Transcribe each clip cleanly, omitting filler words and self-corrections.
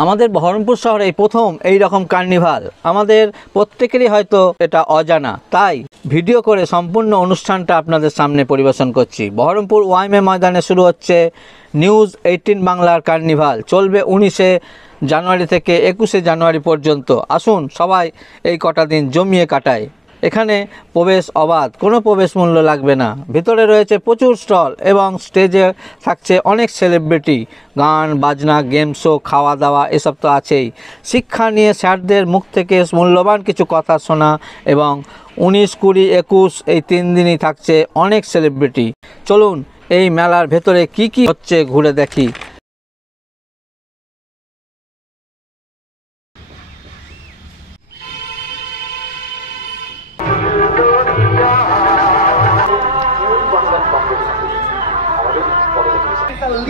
আমাদের বহরমপুর শহরে প্রথম এই রকম কার্নিভাল। আমাদের প্রত্যেকেরই হয়তো এটা অজানা, তাই ভিডিও করে সম্পূর্ণ অনুষ্ঠানটা আপনাদের সামনে পরিবেশন করছি। বহরমপুর ওয়াইমে ময়দানে শুরু হচ্ছে নিউজ 18 বাংলার কার্নিভাল। চলবে 19শে জানুয়ারি থেকে 21শে জানুয়ারি পর্যন্ত। আসুন সবাই এই কটা দিন জমিয়ে কাটায়। এখানে প্রবেশ অবাধ, কোনো প্রবেশ মূল্য লাগবে না। ভিতরে রয়েছে প্রচুর স্টল এবং স্টেজে থাকছে অনেক সেলিব্রিটি। গান বাজনা, গেম শো, খাওয়া দাওয়া এসব তো আছেই। শিক্ষা নিয়ে স্যারদের মুখ থেকে মূল্যবান কিছু কথা শোনা এবং 19, 20, 21 এই 3 দিনই থাকছে অনেক সেলিব্রিটি। চলুন এই মেলার ভেতরে কি কি হচ্ছে ঘুরে দেখি।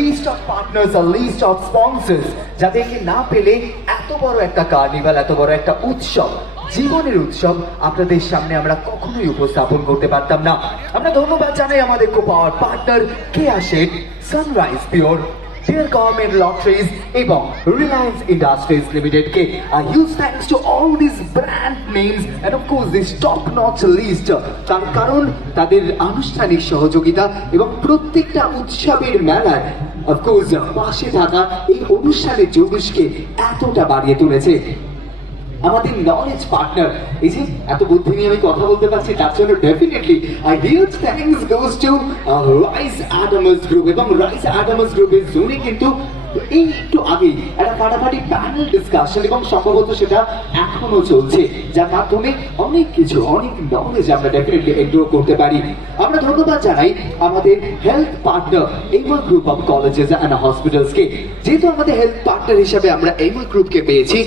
List of partners, list of sponsors, যাদেরকে না পেলে এত বড় একটা কার্নিভাল, এত বড় একটা উৎসব, জীবনের উৎসব আপনাদের সামনে আমরা কখনোই উপস্থাপন করতে পারতাম না। আমরা ধন্যবাদ জানাই আমাদের co power partner Keya Seth, Sunrise Pure, Dear Government Lotteries এবং Reliance Industries Limited কে a huge thanks to all these brand names and of course this top notch list, তার কারণ তাদের আনুষ্ঠানিক সহযোগিতা এবং প্রত্যেকটা উৎসবের মেলায় of course পাশে থাকা এই অনুষ্ঠানের জৌলুসকে এতটা বাড়িয়ে তুলেছে। আমাদের নলেজ পার্টনার, এই যে এত বুদ্ধি নিয়ে আমি কথা বলতে পারছি তার জন্য definitely I huge thanks goes to rice Adams group. এবং রাইস অ্যাডামস গ্রুপের জন্য কিন্তু এই একটু আগেই একটা ফাটাফাটি প্যানেল ডিসকাশন এবং সম্ভবত সেটা এখনো চলছে, যার মাধ্যমে অনেক কিছু, অনেক নলেজ আমরা ডেফিনেটলি এনজয় করতে পারি। আমরা ধন্যবাদ জানাই আমাদের হেলথ পার্টনার এমা গ্রুপ অফ কলেজেস অ্যান্ড হসপিটালসকে। যেহেতু আমাদের হেলথ পার্টনার হিসাবে আমরা এমা গ্রুপকে পেয়েছি,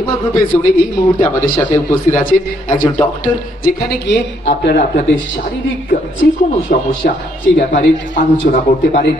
এমা গ্রুপের জন্য এই মুহূর্তে আমাদের সাথে উপস্থিত আছেন একজন ডক্টর, যেখানে গিয়ে আপনারা আপনাদের শারীরিক যে কোনো সমস্যা সেই ব্যাপারে আলোচনা করতে পারেন।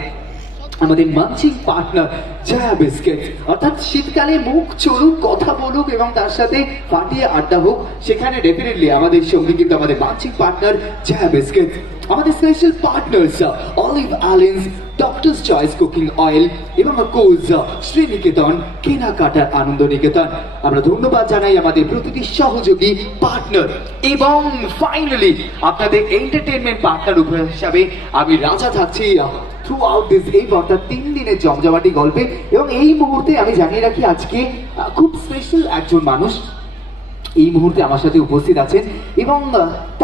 আমাদের মানচিং পার্টনার জয়া বিস্কিট, অর্থাৎ শীতকালে মুখ চলুক, কথা বলুক এবং তার সাথে ফাটিয়ে আড্ডা হোক, সেখানে ডেফিনেটলি আমাদের সঙ্গে কিন্তু আমাদের মানচিং পার্টনার জয়া বিস্কিট। আমাদের স্পেশাল পার্টনার্স অলিভ আলেন্স, ডক্টরস চয়েস কুকিং অয়েল এবং কোজ শ্রীনিকেতন কেনাকাটার আনন্দ নিকেতন। আমরা ধন্যবাদ জানাই আমাদের প্রতিটি সহযোগী পার্টনার এবং ফাইনালি আপনাদের এন্টারটেনমেন্ট পার্টনার হিসাবে আমি রাজা থাকছি থ্রু আউট দিস এই অর্থাৎ 3 দিনের জমজমাটি গল্পে। এবং এই মুহূর্তে আমি জানিয়ে রাখি আজকে খুব স্পেশাল একজন মানুষ এই মুহূর্তে আমার সাথে উপস্থিত আছেন এবং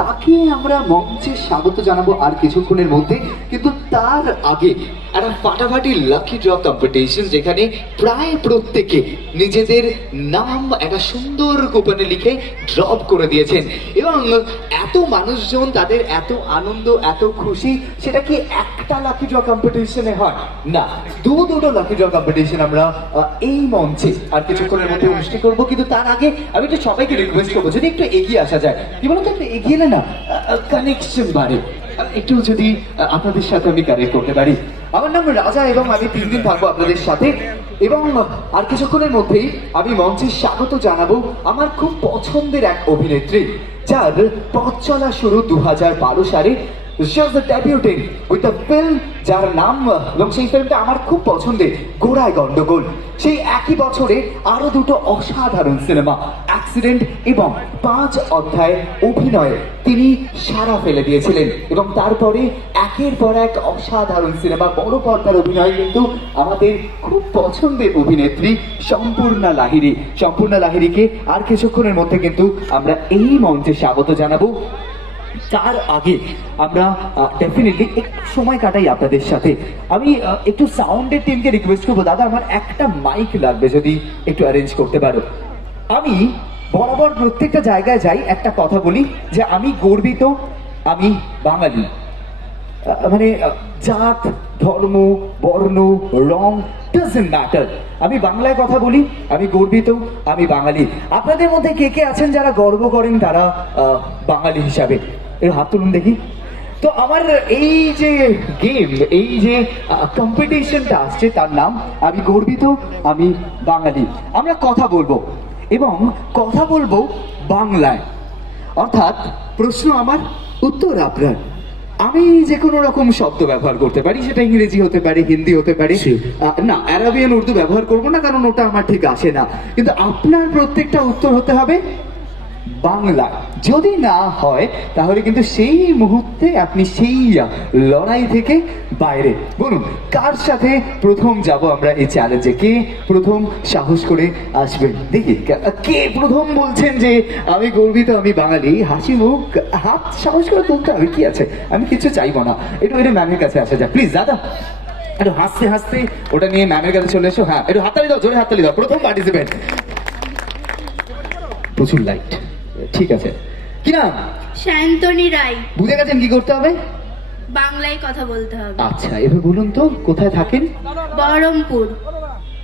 তাকে আমরা মঞ্চে স্বাগত জানাবো আর কিছুক্ষণের মধ্যে। কিন্তু তার আগে একটা ফাটাফাটি লাকি ড্র কম্পিটিশন, যেখানে প্রায় প্রত্যেকে নিজেদের নাম একটা সুন্দর কুপনে লিখে ড্রপ করে দিয়েছেন এবং এত মানুষজন, তাদের এত আনন্দ, এত খুশি, সেটা কি একটা লাকি ড্র কম্পিটিশনে হয় না, দুটো লাকি ড্র কম্পিটিশন আমরা এই মঞ্চে আর কিছুক্ষণের মধ্যে অনুষ্ঠিত করবো। কিন্তু তার আগে আমি একটু সবাইকে রিকোয়েস্ট করবো যদি একটু এগিয়ে আসা যায়। কি বলতো, একটু এগিয়ে এলে না কানেকশন বাড়ে, একটু যদি আপনাদের সাথে আমি কানেক্ট করতে পারি। আমার নাম রাজা এবং আমি 3 দিন থাকবো আপনাদের সাথে এবং আর কিছুক্ষণের মধ্যেই আমি মঞ্চে স্বাগত জানাবো আমার খুব পছন্দের এক অভিনেত্রী, যার পথ চলা শুরু 2012 সালে। She was debuting with a film যার নাম, এবং সেই ফিল্মটা আমার খুব পছন্দের, গোড়ায় গন্ডগোল। সেই একই বছরে আরো দুটো অসাধারণ সিনেমা, অ্যাক্সিডেন্ট এবং 5 অধ্যায় অভিনয়ে তিনি সারা ফেলে দিয়েছিলেন এবং তারপরে একের পর এক অসাধারণ সিনেমা, বড় পর্দার অভিনয় কিন্তু আমাদের খুব পছন্দের অভিনেত্রী সম্পূর্ণা লাহিড়ী। সম্পূর্ণা লাহিড়ীকে আর কিছুক্ষণের মধ্যে কিন্তু আমরা এই মঞ্চে স্বাগত জানাবো। তার আগে আমরা ডেফিনেটলি একটু সময় কাটাই আপনাদের সাথে। আমি একটু সাউন্ডের টিমকে রিকোয়েস্ট করবো, দাদা আমার একটা মাইক লাগবে, যদি একটু অ্যারেঞ্জ করতে পারো। আমি বরাবর প্রত্যেকটা জায়গায় যাই একটা কথা বলি যে আমি গর্বিত, আমি বাঙালি। মানে জাত, ধর্ম, বর্ণ, রং ডাজন্ট ম্যাটার, আমি বাংলায় কথা বলি, আমি গর্বিত, আমি বাঙালি। আপনাদের মধ্যে কে কে আছেন যারা গর্ব করেন তারা বাঙালি হিসাবে? এর হাত তুলুন দেখি। তো আমার এই যে গেম, এই যে কম্পিটিশনটা আসছে, তার নাম আমি গর্বিত, আমি বাঙালি। আমরা কথা বলবো এবং কথা বলবো বাংলায়, অর্থাৎ প্রশ্ন আমার, উত্তর আপনার। আমি যে কোনো রকম শব্দ ব্যবহার করতে পারি, সেটা ইংরেজি হতে পারে, হিন্দি হতে পারে। না, আরাবিয়ান উর্দু ব্যবহার করবো না, কারণ ওটা আমার ঠিক আসে না। কিন্তু আপনার প্রত্যেকটা উত্তর হতে হবে বাংলা। যদি না হয় তাহলে কিন্তু সেই মুহূর্তে আপনি সেই লড়াই থেকে বাইরে। বলুন, কার সাথে প্রথম যাব আমরা এই চ্যালেঞ্জে? কে প্রথম সাহস করে আসবেন? দেখি কে প্রথম বলছেন যে আমি গর্বিত, আমি বাঙালি। হাসি মুখ, হাত সাহস করে তুলতে হবে, কি আছে, আমি কিছু চাইবো না। একটু একটু ম্যামের কাছে আসা যায় প্লিজ। দাদা একটু হাসতে হাসতে ওটা নিয়ে ম্যামের কাছে চলে এসো। হ্যাঁ, একটু হাততালি দাও, জোরে হাততালি দাও। প্রথম পার্টিসিপেন্ট। প্রচুর লাইট, ঠিক আছে। কি নাম? শান্তনী রায়। বুঝে গেছেন কি করতে হবে? বাংলায় কথা বলতে হবে। আচ্ছা, এবার বলুন তো কোথায় থাকেন? বহরমপুর।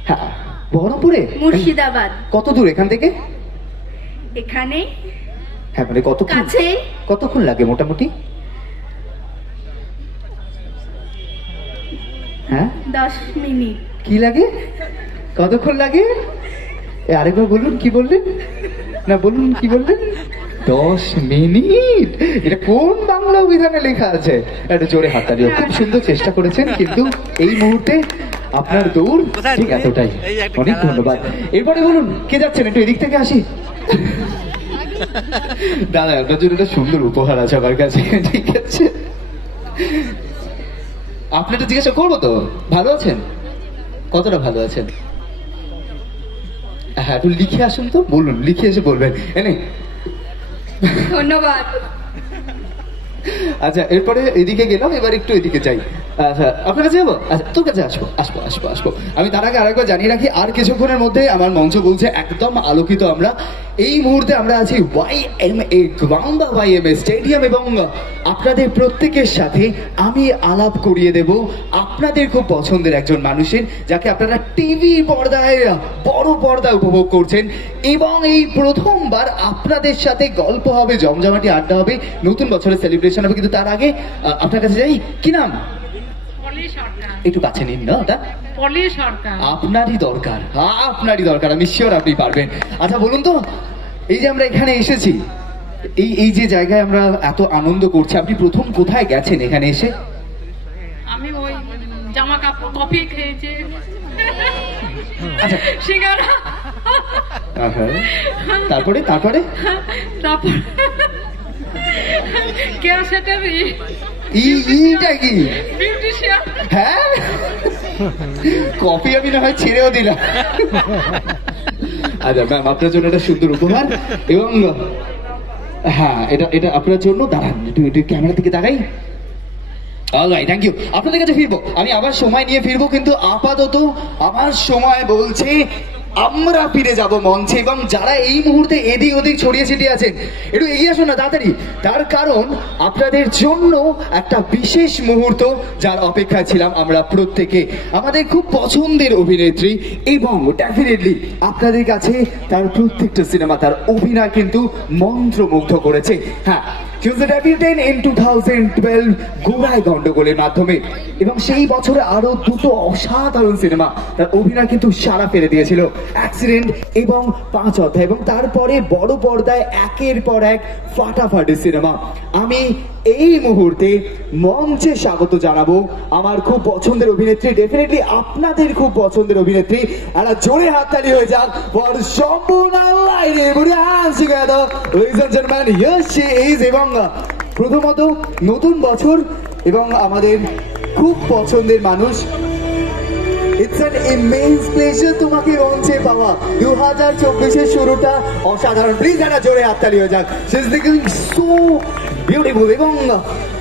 হ্যাঁ, বহরমপুরে? মুর্শিদাবাদ। কত দূর এখান থেকে? এখানে হ্যাঁ, মানে কতক্ষণ? কাছে। কতক্ষণ লাগে মোটামুটি? হ্যাঁ, 10 মিনিট। কি লাগে? কতক্ষণ লাগে? আরেকবার বলুন, কি বললেন? না, বলুন কি বললেন? 10 মিনিট? এটা কোন বাংলা অভিধানে লেখা আছে? একটু জোরে হাততালি। খুব সুন্দর চেষ্টা করেছেন, কিন্তু এই মুহূর্তে আপনার দৌড় ঠিক এতটাই। অনেক ধন্যবাদ। এরপরে বলুন কে যাচ্ছেন? একটু এদিক থেকে আসি। দাদা, আপনার জন্য একটা সুন্দর উপহার আছে আমার কাছে, ঠিক আছে? আপনি তো জিজ্ঞাসা করবো তো, ভালো আছেন? কতটা ভালো আছেন? হ্যাঁ, একটু লিখে আসুন তো। বলুন, লিখে এসে বলবেন। এনে ধন্যবাদ। আচ্ছা, এরপরে এদিকে গেলাম, এবার একটু এদিকে যাই। আচ্ছা, আপনার কাছে যাবো? আচ্ছা, তোর কাছে আসবো আসবো আসবো আসবো। আমি তার আগে আরেকবার জানিয়ে রাখি, আর কিছুক্ষণের মধ্যে আমার মঞ্চ বলছে একদম আলোকিত। আমরা এই মুহূর্তে আমরা আছি YMA গ্রাউন্ড YMA স্টেডিয়াম, এবং আপনাদের প্রত্যেকের সাথে আমি আলাপ করিয়ে দেব আপনাদের খুব পছন্দের একজন মানুষের, যাকে আপনারা টিভি পর্দায়, বড় পর্দায় উপভোগ করছেন। এবং এই প্রথমবার আপনাদের সাথে গল্প হবে, জমজমাটি আড্ডা হবে, নতুন বছরের সেলিব্রেশন হবে। কিন্তু তার আগে আপনার কাছে যাই। কি নাম? একটু কাছে নিন না, ওটা আপনারই দরকার, আপনারই দরকার। আমি শিওর আপনি পারবেন। আচ্ছা, বলুন তো, এই যে আমরা এখানে এসেছি, এই যে জায়গায় আমরা এত আনন্দ করছি, আপনি প্রথম কোথায় গেছেন এখানে এসে? আমি ওই জামা কাপড় কফি খেয়েছি, আচ্ছা, সিঙ্গারা, তারপরে তারপরে তারপর কেয়ার সেটাবি, ইটা কি? বিউটিশিয়ান। হ্যাঁ, কফি আমি না হয় ছেড়েও দিলাম। আচ্ছা ম্যাম, আপনার জন্য একটা সুন্দর উপহার। এবং হ্যাঁ, এটা এটা আপনার জন্য। দাঁড়ান, একটু ক্যামেরার দিকে তাকাই। Alright, thank you. আপনাদের কাছে ফিরবো, আমি আবার সময় নিয়ে ফিরবো, কিন্তু আপাতত আমার সময় বলছে আমরা ফিরে যাব মঞ্চে। এবং যারা এই মুহূর্তে এদিক ওদিক ছড়িয়ে ছিটিয়ে আছেন, একটু এগিয়ে আসুন না তাড়াতাড়ি। তার কারণ আপনাদের জন্য একটা বিশেষ মুহূর্ত, যার অপেক্ষায় ছিলাম আমরা প্রত্যেকে। আমাদের খুব পছন্দের অভিনেত্রী, এবং ডেফিনেটলি আপনাদের কাছে তার প্রত্যেকটা সিনেমা, তার অভিনয় কিন্তু মন্ত্রমুগ্ধ করেছে। হ্যাঁ, She was a debutant in 2012 গোড়ায় গন্ডগোলের মাধ্যমে, এবং সেই বছরে আরো দুটো অসাধারণ সিনেমা তার অভিনয় কিন্তু সারা ফেলে দিয়েছিল, অ্যাক্সিডেন্ট এবং 5 অধ্যায়। এবং তারপরে বড় পর্দায় একের পর এক ফাটাফাটি সিনেমা। আমি এই মুহূর্তে মঞ্চে স্বাগত জানাবো আমার খুব পছন্দের অভিনেত্রী, ডেফিনেটলি আপনাদের খুব পছন্দের অভিনেত্রী। একটা জোরে হাততালি হয়ে যাক for সম্পূর্ণ লাইনে বুড়ি hands together, ladies and gentlemen, here she is। এবং প্রথমত নতুন বছর এবং আমাদের খুব পছন্দের মানুষ, ইটস অ্যান ইমেন্স প্লেজার তোমাকে মঞ্চে পাওয়া। 2024-এর শুরুটা অসাধারণ। প্লিজ একটা জোরে হাততালি হয়ে যাক। She is looking so beautiful. এবং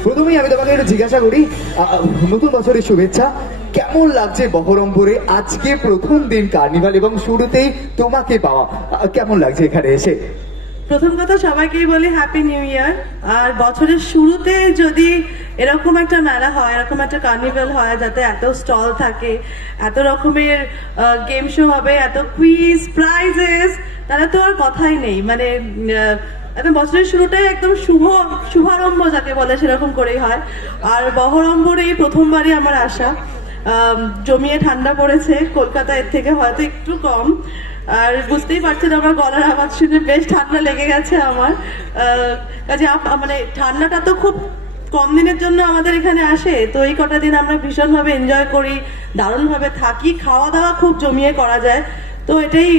প্রথমেই আমি তোমাকে একটু জিজ্ঞাসা করি, নতুন বছরের শুভেচ্ছা। কেমন লাগছে বহরমপুরে আজকে প্রথম দিন কার্নিভাল, এবং শুরুতেই তোমাকে পাওয়া কেমন লাগছে এখানে এসে? প্রথম কথা সবাইকেই বলি হ্যাপি নিউ ইয়ার। আর বছরের শুরুতে যদি এরকম একটা মেলা হয়, এরকম একটা কার্নিভাল হয়, যাতে এত স্টল থাকে, এত রকমের গেম শো হবে, এত কুইজ প্রাইজেস, তাহলে তো আর কথাই নেই। মানে একদম বছরের শুরুটাই একদম শুভারম্ভ যাকে বলে, সেরকম করেই হয়। আর বহরমপুরে এই প্রথমবারই আমার আসা। জমিয়ে ঠান্ডা পড়েছে, কলকাতা এর থেকে হয়তো একটু কম। আর বুঝতেই পারছেন আমার গলার আওয়াজ শুনে বেশ ঠান্ডা লেগে গেছে আমার কাছে। মানে ঠান্ডাটা তো খুব কম দিনের জন্য আমাদের এখানে আসে, তো এই কটা দিন আমরা ভীষণভাবে এনজয় করি, দারুণভাবে থাকি, খাওয়া দাওয়া খুব জমিয়ে করা যায়। তো এটাই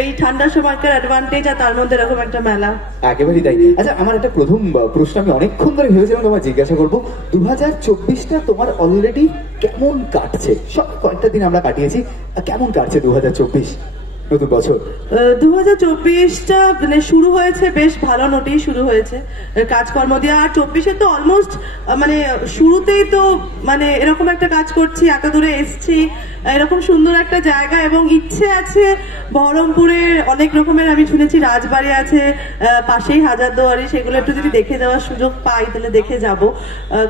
এই ঠান্ডার সময়কার অ্যাডভান্টেজ, আর তার মধ্যে এরকম একটা মেলা। একেবারেই তাই। আচ্ছা, আমার একটা প্রথম প্রশ্ন আমি অনেকক্ষণ ধরে ভেবেছিলাম তোমার জিজ্ঞাসা করবো, 2024টা তোমার অলরেডি কেমন কাটছে? সব কয়েকটা দিন আমরা কাটিয়েছি, কেমন কাটছে 2024 নতুন বছর? 2024টা মানে শুরু হয়েছে বেশ ভালো নোটেই শুরু হয়েছে কাজকর্ম দিয়ে। আর 24-এ তো অলমোস্ট মানে শুরুতেই তো মানে এরকম একটা কাজ করছি, এত দূরে এসছি, এরকম সুন্দর একটা জায়গা, এবং ইচ্ছে আছে বহরমপুরে অনেক রকমের, আমি শুনেছি রাজবাড়ি আছে পাশেই, হাজারদুয়ারি, সেগুলো একটু যদি দেখে যাওয়ার সুযোগ পাই তাহলে দেখে যাব,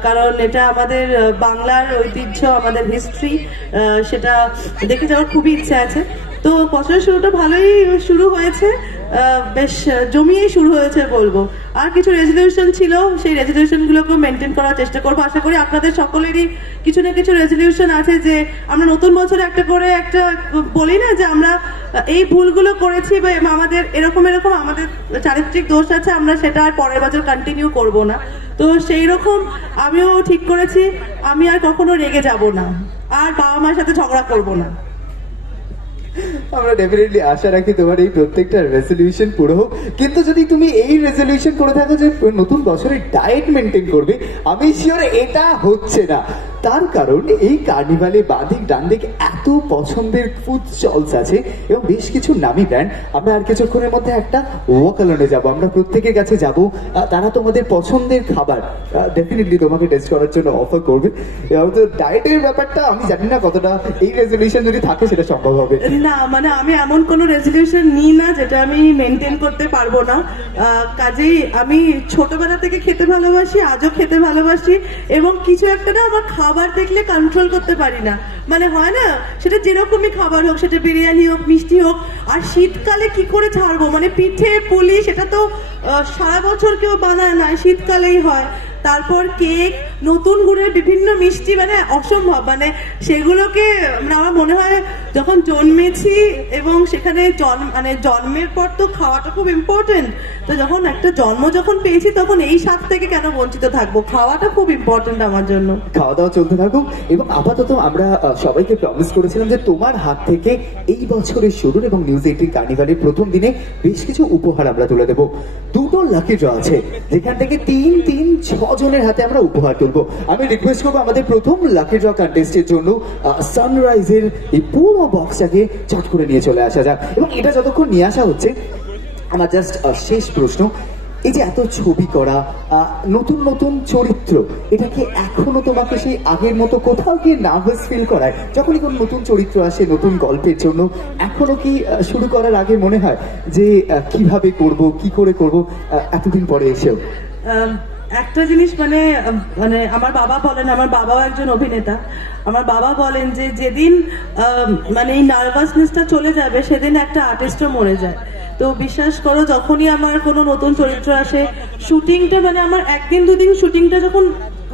কারণ এটা আমাদের বাংলার ঐতিহ্য, আমাদের হিস্ট্রি, সেটা দেখে যাওয়ার খুবই ইচ্ছে আছে। তো বছরের শুরুটা ভালোই শুরু হয়েছে, বেশ জমিয়েই শুরু হয়েছে বলবো। আর কিছু রেজলিউশন ছিল, সেই রেজলিউশন গুলোকে মেনটেন করার চেষ্টা করবো। আশা করি আপনাদের সকলেরই কিছু না কিছু রেজলিউশন আছে, যে আমরা নতুন বছরে একটা করে একটা বলি না যে আমরা এই ভুলগুলো করেছি বা আমাদের এরকম এরকম আমাদের চারিত্রিক দোষ আছে, আমরা সেটা আর পরের বছর কন্টিনিউ করব না। তো সেই রকম আমিও ঠিক করেছি, আমি আর কখনো রেগে যাব না, আর বাবা মায়ের সাথে ঝগড়া করব না। আমরা ডেফিনেটলি আশা রাখি তোমার এই প্রত্যেকটা রেজলিউশন পুরো হোক। কিন্তু যদি তুমি এই রেজলিউশন করে থাকো যে নতুন বছরে ডায়েট মেনটেন করবে, আমি শিওর এটা হচ্ছে না। তার কারণ এই কার্নিভালে বাঁদিক ডান দিক এত পছন্দের ফুড স্টলস আছে এবং বেশ কিছু নামি ব্র্যান্ড। আমরা আর কিছুক্ষণের মধ্যে একটা ওয়াকালনে যাব, আমরা প্রত্যেকের কাছে যাব, তারা তোমাদের পছন্দের খাবার ডেফিনেটলি তোমাকে টেস্ট করার জন্য অফার করবে। এবং তো ডায়েটের ব্যাপারটা আমি জানি না কতটা এই রেজলিউশন যদি থাকে সেটা সম্ভব হবে। না মানে আমি এমন কোনো রেজলিউশন নিই না যেটা আমি মেনটেন করতে পারবো না। কাজেই আমি ছোটবেলা থেকে খেতে ভালোবাসি, আজও খেতে ভালোবাসি, এবং কিছু একটা না আমার খাবার দেখলে কন্ট্রোল করতে পারি না। মানে হয় না, সেটা যেরকমই খাবার হোক, সেটা বিরিয়ানি হোক, মিষ্টি হোক, আর শীতকালে কি করে ছাড়বো, মানে পিঠে পুলি, সেটা তো সারা বছর কেউ বানায় না, শীতকালেই হয়। তারপর কেক, নতুন গুড়ের বিভিন্ন মিষ্টি, মানে অসম্ভব, মানে সেগুলোকে মানে আমার মনে হয় যখন জন্মেছি এবং সেখানে মানে জন্মের পর তো খাওয়াটা খুব ইম্পর্টেন্ট, তো যখন একটা জন্ম যখন পেয়েছি তখন এই স্বাদ থেকে কেন বঞ্চিত থাকবো, খাওয়াটা খুব ইম্পর্টেন্ট আমার জন্য। খাওয়া দাওয়া চলতে থাকুক। এবং আপাতত আমরা সবাইকে প্রমিস করেছিলাম যে তোমার হাত থেকে এই বছরের শুরুর এবং নিউজ 18 কার্নিভালের প্রথম দিনে বেশ কিছু উপহার আমরা তুলে দেবো। দুটো লাকি ড্র আছে, যেখান থেকে 3-6 জনের হাতে আমরা উপহার তুলবো। আমি রিকোয়েস্ট করবো আমাদের প্রথম লাকি ড্র কন্টেস্টের জন্য সানরাইজের এই পুরো বক্সটাকে চাট করে নিয়ে চলে আসা যাক। এবং এটা যতক্ষণ নিয়ে আসা হচ্ছে, আমার জাস্ট শেষ প্রশ্ন, এই যে এত ছবি করা, নতুন নতুন চরিত্র, এটা কি এখনো তোমাকে সেই আগের মতো কোথাও গিয়ে নার্ভাস ফিল করায় যখনই কোনো নতুন চরিত্র আসে নতুন গল্পের জন্য? এখনো কি শুরু করার আগে মনে হয় যে কিভাবে করব, কি করে করব, এতদিন পরে এসেও? একটা জিনিস মানে মানে আমার বাবা বলেন, আমার বাবাও একজন অভিনেতা, আমার বাবা বলেন যে যেদিন মানে এই নার্ভাসনেসটা চলে যাবে সেদিন একটা আর্টিস্টও মরে যায়। তো বিশ্বাস করো, যখনই আমার কোনো নতুন চরিত্র আসে, শুটিংটা মানে আমার একদিন দুদিন শুটিংটা যখন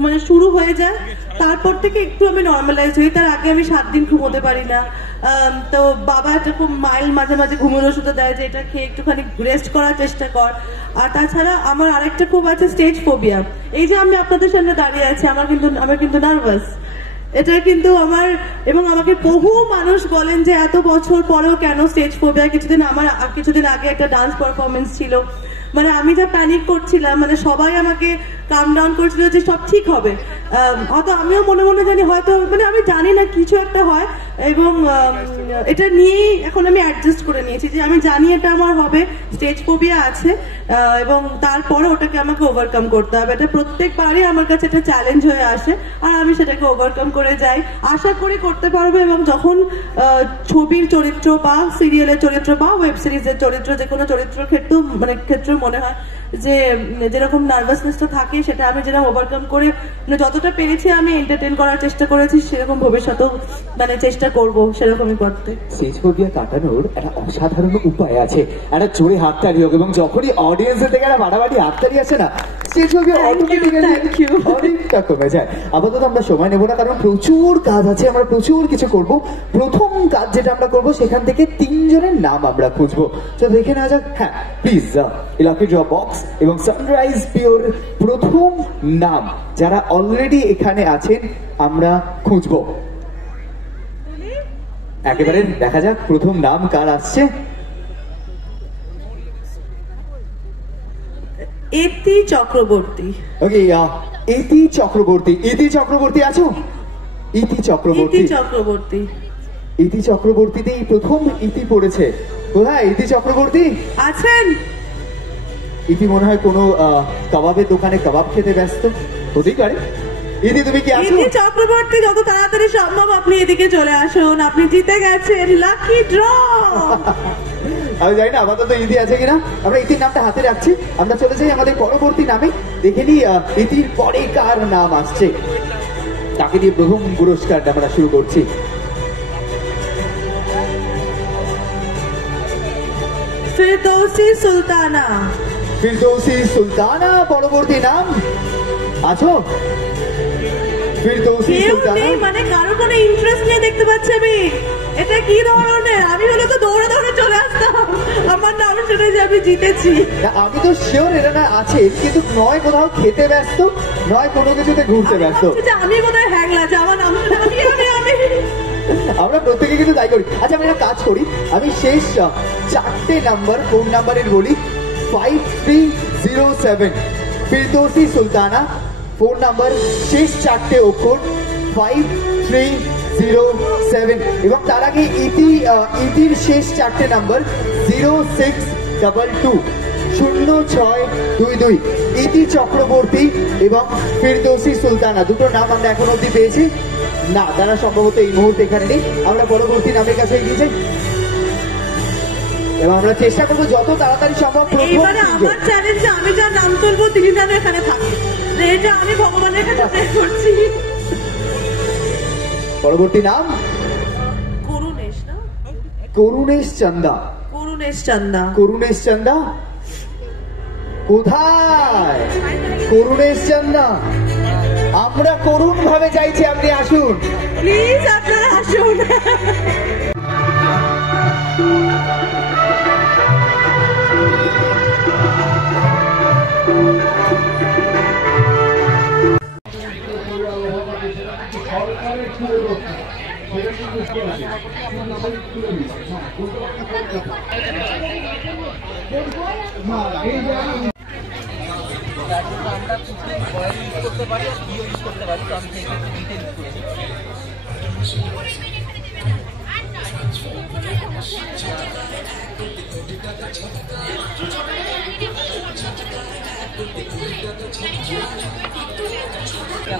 মানে শুরু হয়ে যায়, তারপর থেকে একটু আমি নর্মালাইজ হই। তার আগে আমি 7 দিন ঘুমোতে পারি না। তো বাবা একটা খুব মাইল্ড মাঝে মাঝে ঘুমের ওষুধ দেয় যে এটা খেয়ে একটুখানি রেস্ট করার চেষ্টা কর। আর তাছাড়া আমার আরেকটা খুব আছে স্টেজ ফোবিয়া। এই যে আমি আপনাদের সামনে দাঁড়িয়ে আছি, আমার কিন্তু নার্ভাস, এটা কিন্তু আমার, এবং আমাকে বহু মানুষ বলেন যে এত বছর পরেও কেন স্টেজ ফোবিয়া। কিছুদিন আগে একটা ডান্স পারফরমেন্স ছিল, মানে আমি যা প্যানিক করছিলাম, মানে সবাই আমাকে কাম ডাউন করছিল যে সব ঠিক হবে, হয়তো আমিও মনে মনে জানি হয়তো, মানে আমি জানি না কিছু একটা হয়, এবং এটা নিয়েই এখন আমি অ্যাডজাস্ট করে নিয়েছি যে আমি জানি এটা আমার হবে, স্টেজ ফোবিয়া আছে, এবং তারপরে ওটাকে আমাকে ওভারকাম করতে হবে। এটা প্রত্যেকবারই আমার কাছে একটা চ্যালেঞ্জ হয়ে আসে, আর আমি সেটাকে ওভারকাম করে যাই, আশা করি করতে পারবো। এবং যখন ছবির চরিত্র বা সিরিয়ালের চরিত্র বা ওয়েব সিরিজের চরিত্র, যে কোনো চরিত্রের ক্ষেত্রে মনে হয় যে যেরকম নার্ভাসনেসটা থাকে, সেটা আমি যেরকম ওভারকাম করে মানে যতটা পেরেছি আমি এন্টারটেইন করার চেষ্টা করেছি, সেরকম ভবিষ্যতেও মানে চেষ্টা করব সেরকমই করতে। স্টেজ ফোবিয়া কাটানোর একটা অসাধারণ উপায় আছে, একটা জোরে হাততালি হোক, এবং যখনই অডিয়েন্সের থেকে একটা বাড়াবাড়ি হাততালি আসে না, স্টেজ ফোবিয়া অটোমেটিক্যালি অনেকটা কমে যায়। আপাতত আমরা সময় নেব না, কারণ প্রচুর কাজ আছে, আমরা প্রচুর কিছু করব। প্রথম কাজ যেটা আমরা করব, সেখান থেকে 3 জনের নাম আমরা খুঁজবো। তো দেখে নেওয়া যাক। হ্যাঁ প্লিজ, লাকি ড্র বক্স এবং সানরাইজ পিওর প্রথম নাম যারা অলরেডি এখানে আছেন আমরা খুঁজবো। একেবারে দেখা যাক প্রথম নাম কার আসছে। ইতি চক্রবর্তী। ওকে, ইতি চক্রবর্তী। ইতি চক্রবর্তী আছো? ইতি চক্রবর্তী। ইতি চক্রবর্তী। ইতি চক্রবর্তীতেই প্রথম ইতি পড়েছে। কোথায় ইতি চক্রবর্তী আছেন? ইতি মনে হয় কোনো কাবাবের দোকানে কাবাব খেতে ব্যস্ত হতেই পারে। ইতি তুমি কি আছো? ইতি চক্রবর্তী, যত তাড়াতাড়ি সম্ভব আপনি এদিকে চলে আসুন, আপনি জিতে গেছেন লাকি ড্র। আমি জানি না আপাতত ইতি আছে কিনা, আমরা ইতির নামটা হাতে রাখছি। আমরা চলে যাই আমাদের পরবর্তী নামে, দেখে নিই ইতির পরে কার নাম আসছে। তাকে দিয়ে প্রথম পুরস্কারটা আমরা শুরু করছি। ফিরদৌসি সুলতানা। ফিরদৌসি সুলতানা পরবর্তী নাম আছো? ফিরদৌসি কেউ সুলতানা নেই, মানে কারো কোনো ইন্টারেস্ট নেই দেখতে পাচ্ছি আমি। এটা কি ধরনের? আমি হলে তো দৌড়ে দৌড়ে চলে আসতাম, আমার নাম শুনে যে আমি জিতেছি। না, আমি তো শিওর এরা না আছে, কিন্তু নয় কোথাও খেতে ব্যস্ত, নয় কোনো কিছুতে ঘুরতে ব্যস্ত। আমি বোধহয় হ্যাংলা, যে আমার নাম শুনে আমি আমরা প্রত্যেকে কিন্তু তাই করি। আচ্ছা, আমি একটা কাজ করি, আমি শেষ 4টে নাম্বার ফোন নাম্বারের বলি। 5307 ফিরদৌসি সুলতানা ফোন নাম্বার, শেষ 4টে অক্ষর 5307, এবং তার আগে ইতির শেষ 4টে নাম্বার 0622 0622। ইতি চক্রবর্তী এবং ফিরদৌসি সুলতানা দুটো নাম আমরা এখন অব্দি পেয়েছি না, তারা সম্ভবত এই মুহূর্তে এখানে নেই। আমরা পরবর্তী নামের কাছে এগিয়ে যাই এবং আমরা চেষ্টা করবো যত তাড়াতাড়ি সম্ভব এইবারে আমার চ্যালেঞ্জে আমি যার নাম তুলবো তিনি যেন এখানে থাকে, এটা আমি ভগবানের কাছে প্রে করছি। পরবর্তী নাম করুণেশ না? করুণেশ চন্দা। করুণেশ চন্দা। করুণেশ চন্দা কোথায়? করুণেশ চন্দা, আমরা করুণ ভাবে চাইছি আপনি আসুন, প্লিজ আপনারা আসুন।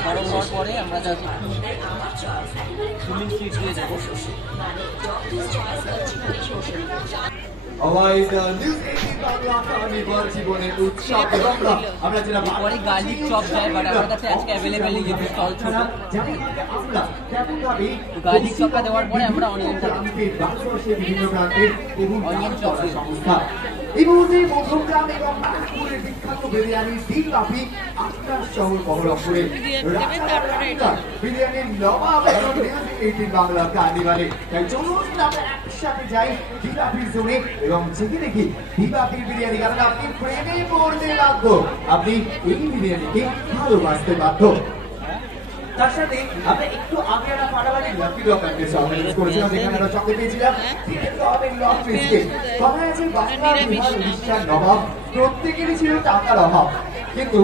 গরম হওয়ার পরে আমরা জাস্ট সুইমিং সিট দিয়ে যাবো। পরে গার্লিক চপ যায়, বাট আমার কাছে আজকে অ্যাভেলেবেল নেই যেহেতু স্টল ছোট। গার্লিক চপটা দেওয়ার পরে আমরা অনিয়ন চপ সংস্থা এই মুহূর্তে মধ্যগ্রাম এবং নাগপুরের বিখ্যাত বিরিয়ানি দিলবাপি আপনার শহর বহরমপুরে বিরিয়ানির নবাব এবং নিউজ 18 বাংলা কার্নিভালে। তাই চলুন আমরা একসাথে যাই দিলবাপির জোনে এবং জেগে দেখি দিলবাপির বিরিয়ানি, কারণ আপনি প্রেমে পড়তে বাধ্য, আপনি এই বিরিয়ানিকে ভালোবাসতে বাধ্য। তার সাথে আমরা একটু আগে একটা পাড়াবাড়ি লাকি ডগ অর্গানাইজ করেছিলাম, যেখানে আমরা সঙ্গে পেয়েছিলাম কথায় আছে বাংলা বিহার উড়িষ্যার নবাব প্রত্যেকেরই ছিল টাকার অভাব, কিন্তু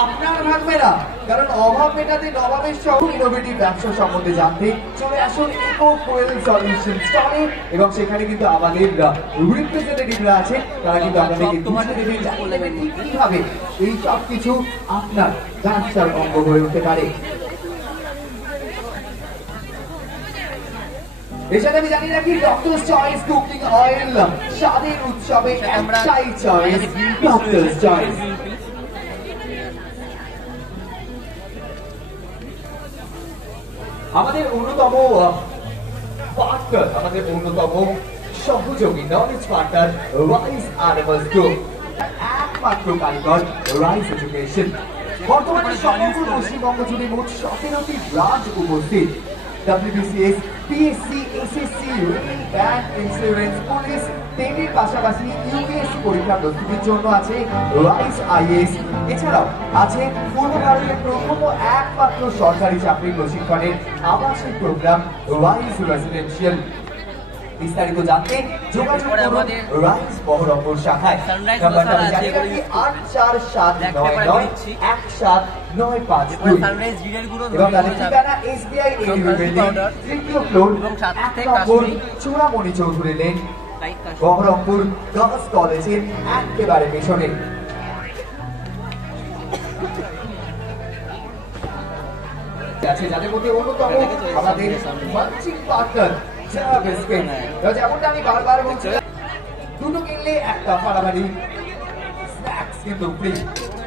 আপনার ভাববে না, কারণ অভাব মেটাতে নবাবের সহ ইনোভেটিভ ব্যবসা সম্বন্ধে জানতে চলে আসুন ইকো ফুয়েল সলিউশন স্টলে, এবং সেখানে কিন্তু আমাদের রিপ্রেজেন্টেটিভরা আছে, তারা কিন্তু আপনাদেরকে বুঝিয়ে দেবেন কিভাবে এই সব কিছু আপনার ব্যবসার অঙ্গ হয়ে উঠতে পারে। এছাড়া আমি জানি রাখি ডক্টরস চয়েস কুকিং অয়েল স্বাদের উৎসবে একটাই চয়েস, ডক্টরস চয়েস। আমাদের অন্যতম পার্টনার, আমাদের অন্যতম সহযোগী knowledge partner Rice animals group, একমাত্র কারিগর রাইস এডুকেশন। বর্তমানে সমগ্র পশ্চিমবঙ্গ জুড়ে মোট 17টি ব্রাঞ্চ উপস্থিত। WBCS PSC, SSC, rail, bank, insurance, police, টেটের পাশাপাশি ইউপিএসসি পরীক্ষা প্রস্তুতির জন্য আছে রাইজ আইএস। এছাড়াও আছে পূর্ব ভারতের প্রথম ও একমাত্র সরকারি চাকরি প্রশিক্ষণের আবাসিক প্রোগ্রাম রাইজ রেসিডেন্সিয়াল। বিস্তারিত জানতে যোগাযোগ করুন রাইজ বহরমপুর শাখায়। নাম্বারটা জানিয়ে রাখি 847991795 সানরাইজ রিডার গুলো এবং তাদের ঠিকানা এসবিআই এডিবি বিল্ডিং, তৃতীয় ফ্লোর, এবং সাথে 1 নম্বর চূড়ামণি চৌধুরী লেন, বহরমপুর গার্লস কলেজের একেবারে পেছনে। আছে যাদের মধ্যে অন্যতম আমাদের মানচিং পার্টনার জয়া বিস্কিট। যেমনটা আমি বারবার বলছি, দুটো কিনলে একটা ফাড়াফাড়ি স্ন্যাক্স কিন্তু ফ্রি,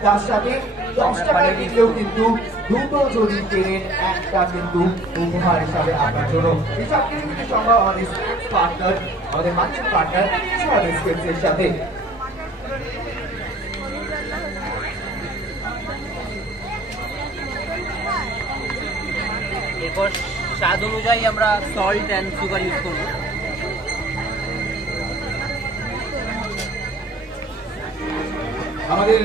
তার সাথে 10 টাকায় কিনলেও কিন্তু দুটো যদি কেনেন একটা কিন্তু উপহার হিসাবে আপনার জন্য। এই সব কিছু কিন্তু সম্ভব আমাদের স্ন্যাক্স পার্টনার, আমাদের মানচিং পার্টনার জয়া বিস্কিটের সাথে। এরপর স্বাদ অনুযায়ী আমরা সল্ট অ্যান্ড সুগার ইউজ করবো। আমাদের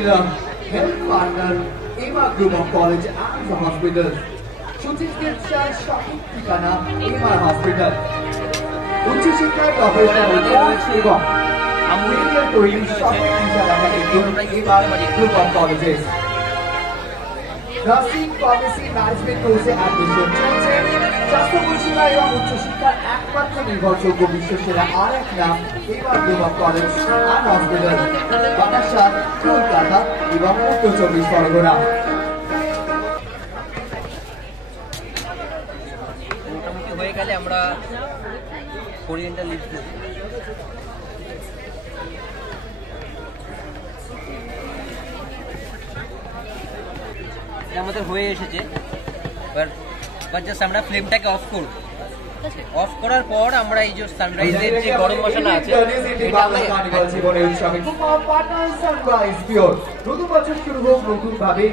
হেলথ পার্টনার এমা group of college and hospital, সুচিকিৎসার সঠিক ঠিকানা এমা হসপিটাল। উচ্চশিক্ষার প্রফেশনাল কোর্স এবং মেডিকেল তৈরির সঠিক ঠিকানা কিন্তু এমা group of colleges. Nursing, pharmacy, management কোর্সে অ্যাডমিশন চলছে। স্বাস্থ্য পরিষেবা এবং উচ্চশিক্ষার একমাত্র নির্ভরযোগ্য বিশ্বসেরা আর এক নাম এমা group of college and hospital, Barasat, Kolkata এবং উত্তর 24 পরগনা। মোটামুটি হয়ে গেলে আমরা কোরিয়েন্ডার লিভস দেবো। আমাদের হয়ে এসেছে, এবার জাস্ট আমরা ফ্লেমটাকে অফ করব। অফ করার পর আমরা এই যে সানরাইজের যে গরম মশলা আছে এটা আমরা জীবনের উৎসবে সানরাইজ পিওর নতুন বছর শুরু হোক নতুন ভাবে।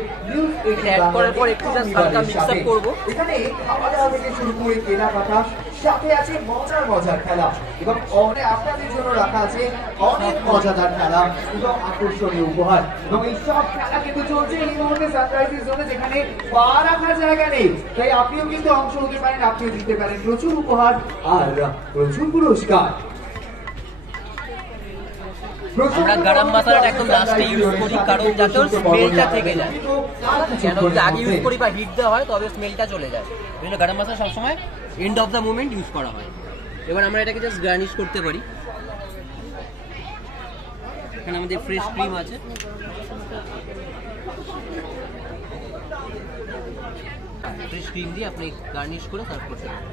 অ্যাড করার পর একটু জাস্ট হালকা মিক্স আপ করব। এখানে খাওয়া দাওয়া থেকে শুরু করে কেনাকাটা, সাথে আছে মজার মজার খেলা এবং অনেক আপনাদের জন্য রাখা আছে অনেক মজাদার খেলা এবং আকর্ষণীয় উপহার। এবং এই সব খেলা কিন্তু চলছে এই মুহূর্তে সানরাইজের জন্য, যেখানে পা রাখার জায়গা নেই। তাই আপনিও কিন্তু অংশ হতে পারেন, আপনিও দিতে পারেন প্রচুর উপহার আর প্রচুর পুরস্কার। আমরা গরম মশলাটা একদম লাস্টে ইউজ করি, কারণ যাতে ওর স্মেলটা থেকে যায়। কেন যদি আগে ইউজ করি বা হিট দেওয়া হয় তবে স্মেলটা চলে যায়। ওই জন্য গরম মশলা সবসময় end of the moment use করা হয়। এবার আমরা এটাকে জাস্ট গার্নিশ করতে পারি। এখানে আমাদের ফ্রেশ ক্রিম আছে, ফ্রেশ ক্রিম দিয়ে আপনি গার্নিশ করে সার্ভ করতে পারেন।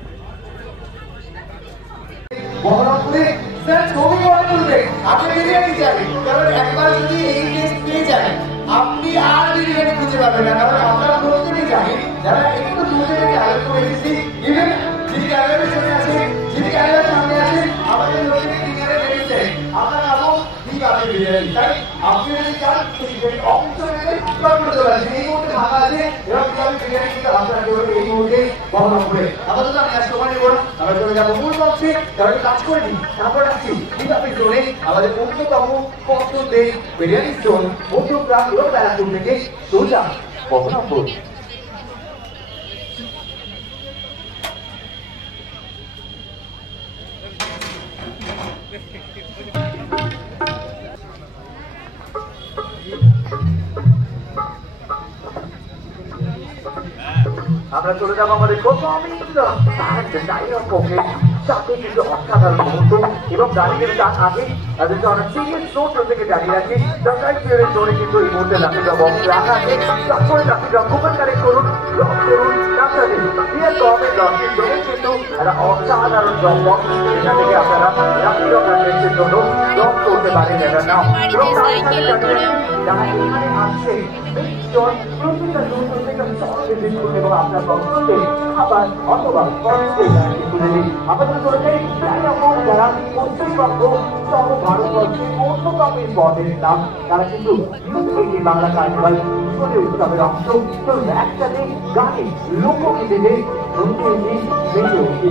বহরমপুরে স্যার খুবই মনে করবে আপনি বিরিয়ানি যাবেন, কারণ একবার যদি এই টেস্ট পেয়ে যান আপনি আর বিরিয়ানি খুঁজে পাবেন না। কারণ আপনারা প্রত্যেকেই জানেন, যারা একটু দূর থেকে আয়োজন করে এসেছি, ইভেন যিনি ক্যামেরার সামনে আছেন, যিনি ক্যামেরার সামনে আছেন, আমাদের লোকের ডিনারে রেখেছে আপনার নামও দীপাবলি বিরিয়ানি। তাই আপনি যদি চান অবশ্যই করতে পারেন। এই মুহূর্তে ভাঙা আছে এবং দীপাবলি বিরিয়ানি কিন্তু আপনারা করবেন এই মুহূর্তে বহরমপুরে। আপাতত আমি আর সময় নেব না, আমরা চলে যাবো মূল মঞ্চে। তারা কাজ করে নিই, তারপর আসছি দীপাবলি জোনে আমাদের অন্যতম পছন্দের বিরিয়ানি জোন মধ্যপ্রাণ এবং ব্যারাকপুর থেকে সোজা বহরমপুর। আমরা চলে যাবো আমাদের সাথে কিছু অসাধারণ মুহূর্ত এবং দাঁড়িয়ে তার আগে তাদেরকে অনেক সিরিয়াস নোট থেকে দাঁড়িয়ে রাখি। সানরাইজের জোরে কিন্তু এই মুহূর্তে লাঠিটা বক্স রাখা আছে, তারপরে লাঠিটা কুপন কালেক্ট করুন, লক করুন। তার সাথে রিয়েল গভর্নমেন্ট লঞ্চের জন্য কিন্তু একটা অসাধারণ জব বক্স, যেখান থেকে আপনারা রাষ্ট্রীয় কনভেন্সের জন্য জব করতে পারেন। এটা নাও এবং তার সাথে যারা এখানে আসছে প্রতিটা নতুন থেকে সহজে বিস্কুট এবং আপনার পছন্দে খাবার অথবা আমাদের করেছে যারা পশ্চিমবঙ্গ সহ ভারতবর্ষের অন্যতম পদের নাম, তারা কিন্তু এই বাংলা কার্নিভাল উৎসবের অংশ। একসাথে গানে লোকগীতে বেরিয়ে উঠি।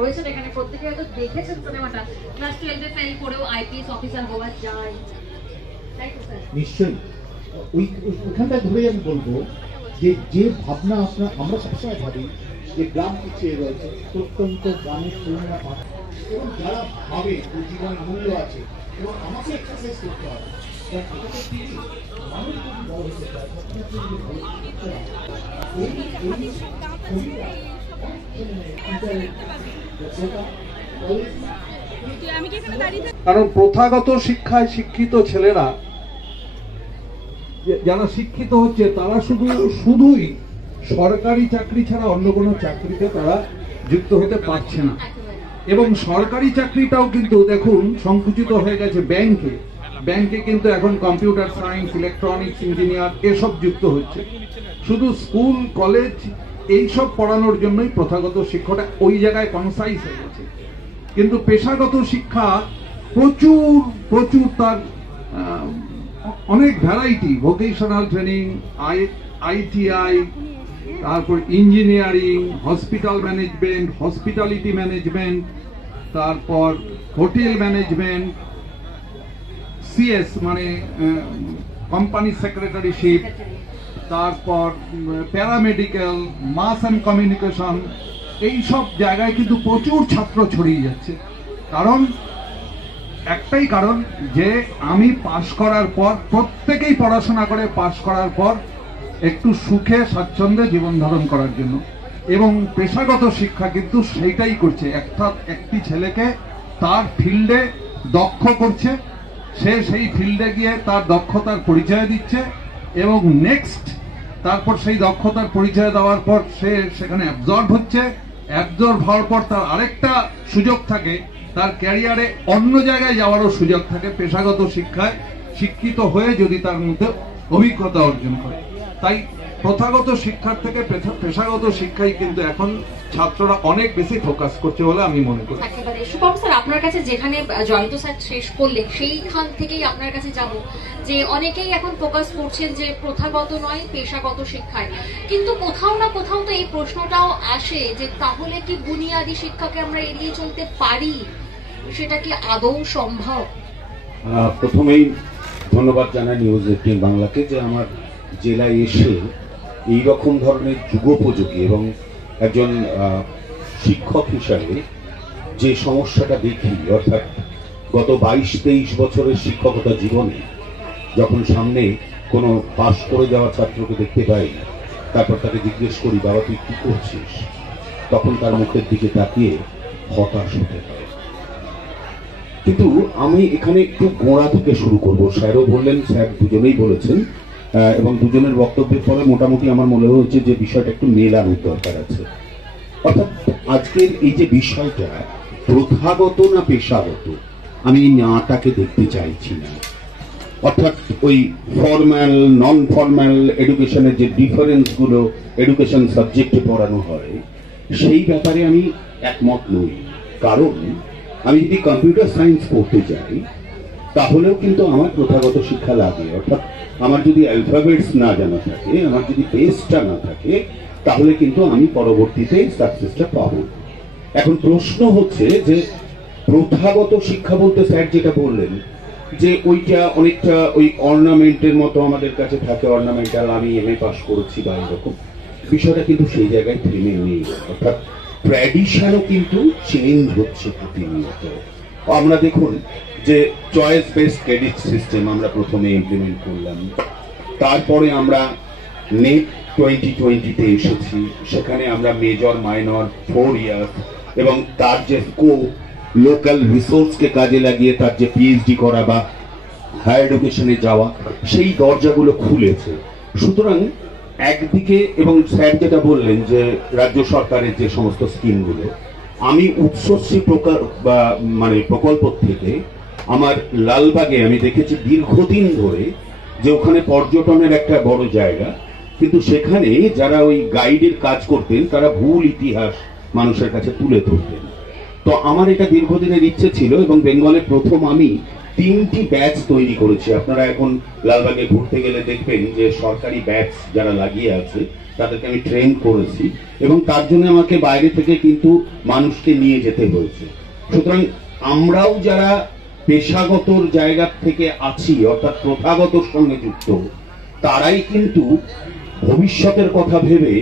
রয়েছেন এখানে প্রত্যেকে হয়তো দেখেছেন সিনেমাটা, ক্লাস 12 এ ফেল করেও আইপিএস অফিসার হওয়া যায়, তাই তো স্যার? নিশ্চয়ই ওইখানটায় ধরেই আমি বলবো যে ভাবনা আমরা সবসময় ভাবি যে গ্রাম পিছিয়ে রয়েছে, প্রত্যন্ত গ্রামের তরুণরা পাবে এবং যারা ভাবে যে জীবনের মূল্য আছে এবং আমাকে এক্সারসাইজ করতে হবে, কারণ এটাকে কি মানুষ যদি বড় হতে চায় স্বপ্নকে যদি ভালো করতে হয়, এই ছবিটা কারণ প্রথাগত শিক্ষায় শিক্ষিত ছেলেরা যারা শিক্ষিত হচ্ছে তারা শুধুই সরকারি চাকরি ছাড়া অন্য কোনো চাকরিতে তারা যুক্ত হতে পারছে না। এবং সরকারি চাকরিটাও কিন্তু দেখুন সংকুচিত হয়ে গেছে ব্যাংকে কিন্তু এখন কম্পিউটার সায়েন্স, ইলেকট্রনিক্স ইঞ্জিনিয়ার এসব যুক্ত হচ্ছে। শুধু স্কুল কলেজ এইসব পড়ানোর জন্যই প্রথাগত শিক্ষাটা ওই জায়গায় কনসাইজ হয়ে গেছে। কিন্তু পেশাগত শিক্ষা প্রচুর তার অনেক ভ্যারাইটি, ভোকেশনাল ট্রেনিং, আইটিআই, তারপর engineering, hospital management, hospitality management, তারপর হোটেল ম্যানেজমেন্ট, সিএস মানে কোম্পানি সেক্রেটারিশিপ, তারপর প্যারামেডিক্যাল, মাস অ্যান্ড কমিউনিকেশন, এই সব জায়গায় কিন্তু প্রচুর ছাত্র ছড়িয়ে যাচ্ছে। একটাই কারণ যে আমি পাশ করার পর, প্রত্যেকেই পড়াশোনা করে পাশ করার পর একটু সুখে স্বাচ্ছন্দ্যে জীবন ধারণ করার জন্য, এবং পেশাগত শিক্ষা কিন্তু সেইটাই করছে। একটি ছেলেকে তার ফিল্ডে দক্ষ করছে, সে সেই ফিল্ডে গিয়ে তার দক্ষতার পরিচয় দিচ্ছে এবং নেক্সট তারপর সেই দক্ষতার পরিচয় দেওয়ার পর সে সেখানে অ্যাবজর্ব হচ্ছে। অ্যাবজর্ব হওয়ার পর তার আরেকটা সুযোগ থাকে, তার ক্যারিয়ারে অন্য জায়গায় যাওয়ারও সুযোগ থাকে পেশাগত শিক্ষায় শিক্ষিত হয়ে যদি তার মধ্যে অভিজ্ঞতা অর্জন করে। তাই প্রথাগত শিক্ষার থেকে পেশাগত শিক্ষাই কিন্তু এখন ছাত্ররা অনেক বেশি ফোকাস করছে বলে আমি মনে করি। একেবারে শুভম স্যার, আপনার কাছে যেখানে জয়ন্ত স্যার শেষ করলেন সেইখান থেকেই আপনার কাছে যাব, যে অনেকেই এখন ফোকাস করছেন যে প্রথাগত নয় পেশাগত শিক্ষায়, কিন্তু কোথাও না কোথাও তো এই প্রশ্নটাও আসে যে তাহলে কি বুনিয়াদী শিক্ষাকে আমরা এড়িয়ে চলতে পারি? সেটা কি আদৌ সম্ভব? প্রথমেই ধন্যবাদ জানাই নিউজ 18 বাংলাকে যে আমার জেলায় এসে এই রকম ধরনের যুগোপযোগী এবং একজন শিক্ষক হিসাবে যে সমস্যাটা দেখি, অর্থাৎ গত 22-23 বছরের শিক্ষকতা জীবনে যখন সামনে কোনো পাশ করে যাওয়া ছাত্রকে দেখতে পাই, তারপর তাকে জিজ্ঞেস করি বাবা তুই কি করছিস, তখন তার মুখের দিকে তাকিয়ে হতাশ হতে হয়। কিন্তু আমি এখানে একটু গোড়া থেকে শুরু করব। স্যারও বললেন, স্যার দুজনেই বলেছেন, এবং দুজনের বক্তব্যের পরে মোটামুটি আমার মনে হচ্ছে যে বিষয়টা একটু মেলানোর দরকার আছে। অর্থাৎ আজকের এই যে বিষয়টা প্রথাগত না পেশাগত, আমি এই নাটাকে দেখতে চাইছি না। অর্থাৎ ওই ফর্মাল নন ফর্মাল এডুকেশনের যে ডিফারেন্সগুলো এডুকেশন সাবজেক্টে পড়ানো হয় সেই ব্যাপারে আমি একমত নই। কারণ আমি যদি কম্পিউটার সায়েন্স পড়তে যাই তাহলেও কিন্তু আমার প্রথাগত শিক্ষা লাগে। অর্থাৎ আমার যদি অ্যালফাবেটস না জানা থাকে, আমার যদি বেসটা না থাকে, তাহলে কিন্তু আমি পরবর্তীতে সাকসেসটা পাবো। এখন প্রশ্ন হচ্ছে যে প্রথাগত শিক্ষা বলতে স্যার যেটা বললেন যে ওইটা অনেকটা ওই অর্নামেন্টের মতো আমাদের কাছে থাকে, অর্নামেন্টাল, আমি এমএ পাস করেছি বা এরকম বিষয়টা কিন্তু সেই জায়গায় থেমে নেই। অর্থাৎ ট্র্যাডিশনও কিন্তু চেঞ্জ হচ্ছে প্রতিনিয়ত। আমরা দেখুন যে চয়েস বেসড ক্রেডিট সিস্টেম আমরা প্রথমে ইমপ্লিমেন্ট করলাম, তারপরে আমরা নেট 2020-তে এসেছি, সেখানে আমরা মেজর মাইনর 4 ইয়ার্স এবং তার যে স্কোপ লোকাল রিসোর্সকে কাজে লাগিয়ে তার যে পিএইচডি করা বা হায়ার এডুকেশনে যাওয়া, সেই দরজাগুলো খুলেছে। সুতরাং একদিকে, এবং স্যার যেটা বললেন যে রাজ্য সরকারের যে সমস্ত স্কিমগুলো, আমি উৎসশ্রী প্রকল্প থেকে আমার লালবাগে আমি দেখেছি দীর্ঘদিন ধরে যে ওখানে পর্যটনের একটা বড় জায়গা, কিন্তু সেখানে যারা ওই গাইডের কাজ করতেন তারা ভুল ইতিহাস মানুষের কাছে তুলে ধরতেন। তো আমার এটা দীর্ঘদিনের ইচ্ছে ছিল, এবং বেঙ্গলে প্রথম আমি 3টি ব্যাচ তৈরি করেছি। আপনারা এখন লালবাগে ঘুরতে গেলে দেখবেন যে সরকারি ব্যাচ যারা লাগিয়ে আছে তাদেরকে আমি ট্রেন করেছি, এবং তার জন্য আমাকে বাইরে থেকে কিন্তু মানুষকে নিয়ে যেতে হয়েছে। সুতরাং আমরাও যারা পেশাগত জায়গা থেকে আছি, অর্থাৎ প্রথাগত সঙ্গে যুক্ত, তারাই কিন্তু ভবিষ্যতের কথা ভেবে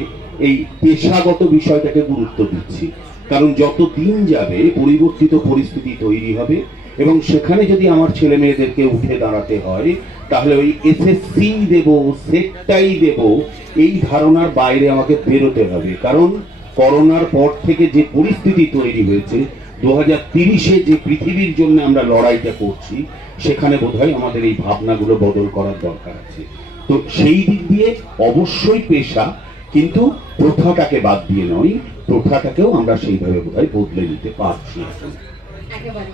এই পেশাগত বিষয়টাকে গুরুত্ব দিচ্ছি। কারণ যত দিন যাবে পরিবর্তিত পরিস্থিতি তৈরি হবে, এবং সেখানে যদি আমার ছেলে মেয়েদেরকে উঠে দাঁড়াতে হয় তাহলে ওই এসএসসি দেব, সেটটাই দেব, এই ধারণার বাইরে আমাকে বেরোতে হবে। কারণ করোনার পর থেকে যে পরিস্থিতি তৈরি হয়েছে, 2030-এ যে পৃথিবীর জন্য আমরা লড়াইটা করছি, সেখানে বোধহয় আমাদের এই ভাবনাগুলো বদল করার দরকার আছে। তো সেই দিক দিয়ে অবশ্যই পেশা, কিন্তু প্রথাটাকে বাদ দিয়ে নয়, প্রথাটাকেও আমরা সেইভাবে বোধহয় বদলে নিতে পারছি। একেবারে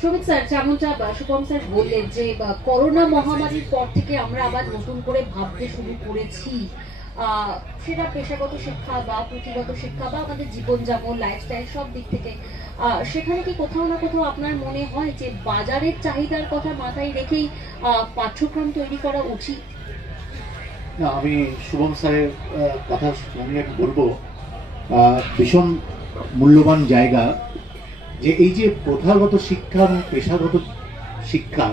শোভিত স্যার, যেমনটা শুভম স্যার বললেন যে করোনা মহামারীর পর থেকে আমরা আবার নতুন করে ভাবতে শুরু করেছি, সেটা পেশাগত শিক্ষা বা পুঁথিগত শিক্ষা বা আমাদের জীবনযাপন, লাইফস্টাইল, সব দিক থেকে। সেখানে কি কোথাও না কোথাও আপনার মনে হয় যে বাজারের চাহিদার কথা মাথায় রেখেই পাঠ্যক্রম তৈরি করা উচিত? না, আমি শুভম স্যারের কথা আমি বলবো ভীষণ মূল্যবান জায়গা, যে এই যে প্রথাগত শিক্ষা এবং পেশাগত শিক্ষা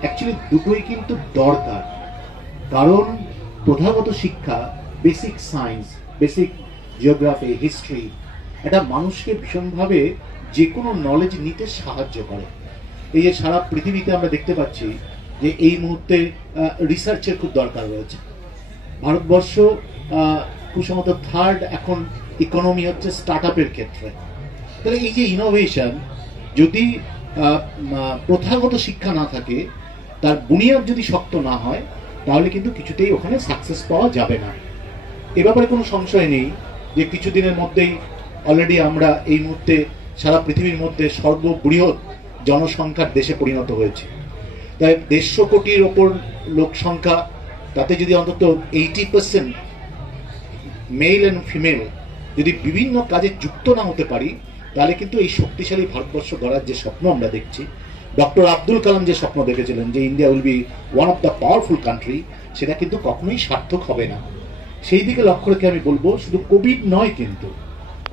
অ্যাকচুয়ালি দুটোই কিন্তু দরকার। কারণ প্রথাগত শিক্ষা, basic science, basic geography, history, এটা মানুষকে ভীষণভাবে যে কোনো নলেজ নিতে সাহায্য করে। এই যে সারা পৃথিবীতে আমরা দেখতে পাচ্ছি যে এই মুহূর্তে রিসার্চের খুব দরকার রয়েছে। ভারতবর্ষ খুব সম্ভবত 3rd এখন ইকোনমি হচ্ছে স্টার্ট আপের ক্ষেত্রে। তাহলে এই যে ইনোভেশন, যদি প্রথাগত শিক্ষা না থাকে, তার বুনিয়াদ যদি শক্ত না হয়, তাহলে কিন্তু কিছুতেই ওখানে সাকসেস পাওয়া যাবে না। এ ব্যাপারে কোনো সংশয় নেই যে কিছুদিনের মধ্যেই অলরেডি আমরা এই মুহূর্তে সারা পৃথিবীর মধ্যে সর্ববৃহৎ জনসংখ্যার দেশে পরিণত হয়েছে। তাই 150 কোটির ওপর লোক সংখ্যা, তাতে যদি অন্তত 80% মেল অ্যান্ড ফিমেল যদি বিভিন্ন কাজে যুক্ত না হতে পারি, তাহলে কিন্তু এই শক্তিশালী ভারতবর্ষ গড়ার যে স্বপ্ন আমরা দেখছি, ডক্টর আব্দুল কালাম যে স্বপ্ন দেখেছিলেন যে India will be one of the powerful country, সেটা কিন্তু কখনোই সার্থক হবে না। সেই দিকে লক্ষ্য রেখে আমি বলবো, শুধু কোভিড নয়, কিন্তু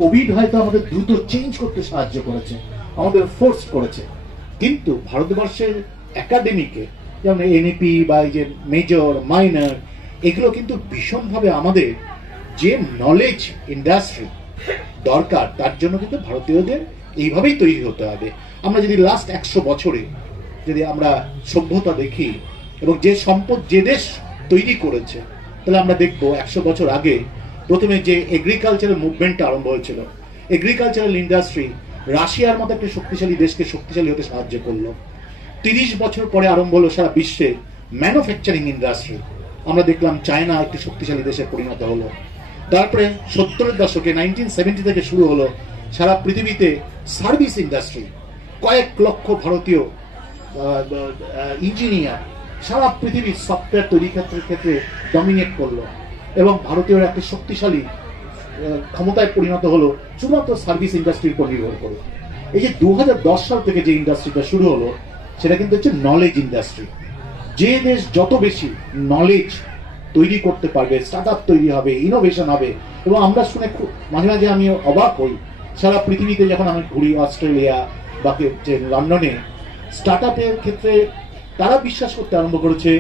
কোভিড হয়তো আমাদের দ্রুত চেঞ্জ করতে সাহায্য করেছে, আমাদের ফোর্স করেছে, কিন্তু ভারতবর্ষের একাডেমিকে, যেমন এনইপি বা এই যে মেজর, মাইনর, এগুলো কিন্তু ভীষণভাবে আমাদের যে নলেজ ইন্ডাস্ট্রি দরকার, তার জন্য কিন্তু ভারতীয়দের এইভাবেই তৈরি হতে হবে। আমরা যদি লাস্ট 100 বছরে যদি আমরা সভ্যতা দেখি এবং যে সম্পদ যে দেশ তৈরি করেছে, তাহলে আমরা দেখব 100 বছর আগে প্রথমে যে এগ্রিকালচারাল মুভমেন্টটা আরম্ভ হয়েছিল, এগ্রিকালচারাল ইন্ডাস্ট্রি রাশিয়ার মতো একটা শক্তিশালী দেশকে শক্তিশালী হতে সাহায্য করলো। 30 বছর পরে আরম্ভ হলো সারা বিশ্বে ম্যানুফ্যাকচারিং ইন্ডাস্ট্রি, আমরা দেখলাম চায়না একটি শক্তিশালী দেশে পরিণত হলো। তারপরে 70-এর দশকে 1970 থেকে শুরু হলো সারা পৃথিবীতে সার্ভিস ইন্ডাস্ট্রি, কয়েক লক্ষ ভারতীয় ইঞ্জিনিয়ার সারা পৃথিবীর সফটওয়্যার তৈরি ক্ষেত্রে ডমিনেট করলো, এবং ভারতীয়রা একটা শক্তিশালী ক্ষমতায় পরিণত হলো শুধুমাত্র সার্ভিস ইন্ডাস্ট্রির উপর নির্ভর করে। এই যে 2010 সাল থেকে যে ইন্ডাস্ট্রিটা শুরু হলো, সেটা কিন্তু হচ্ছে নলেজ ইন্ডাস্ট্রি। যে দেশ যত বেশি নলেজ তৈরি করতে পারবে, স্টার্ট আপ তৈরি হবে, ইনোভেশন হবে। এবং আমরা শুনে মাঝে মাঝে আমি অবাক হই, সারা পৃথিবীতে যখন আমি ঘুরি, অস্ট্রেলিয়া বা লন্ডনে, স্টার্ট আপের ক্ষেত্রে তারা বিশ্বাস করতে আরম্ভ করেছে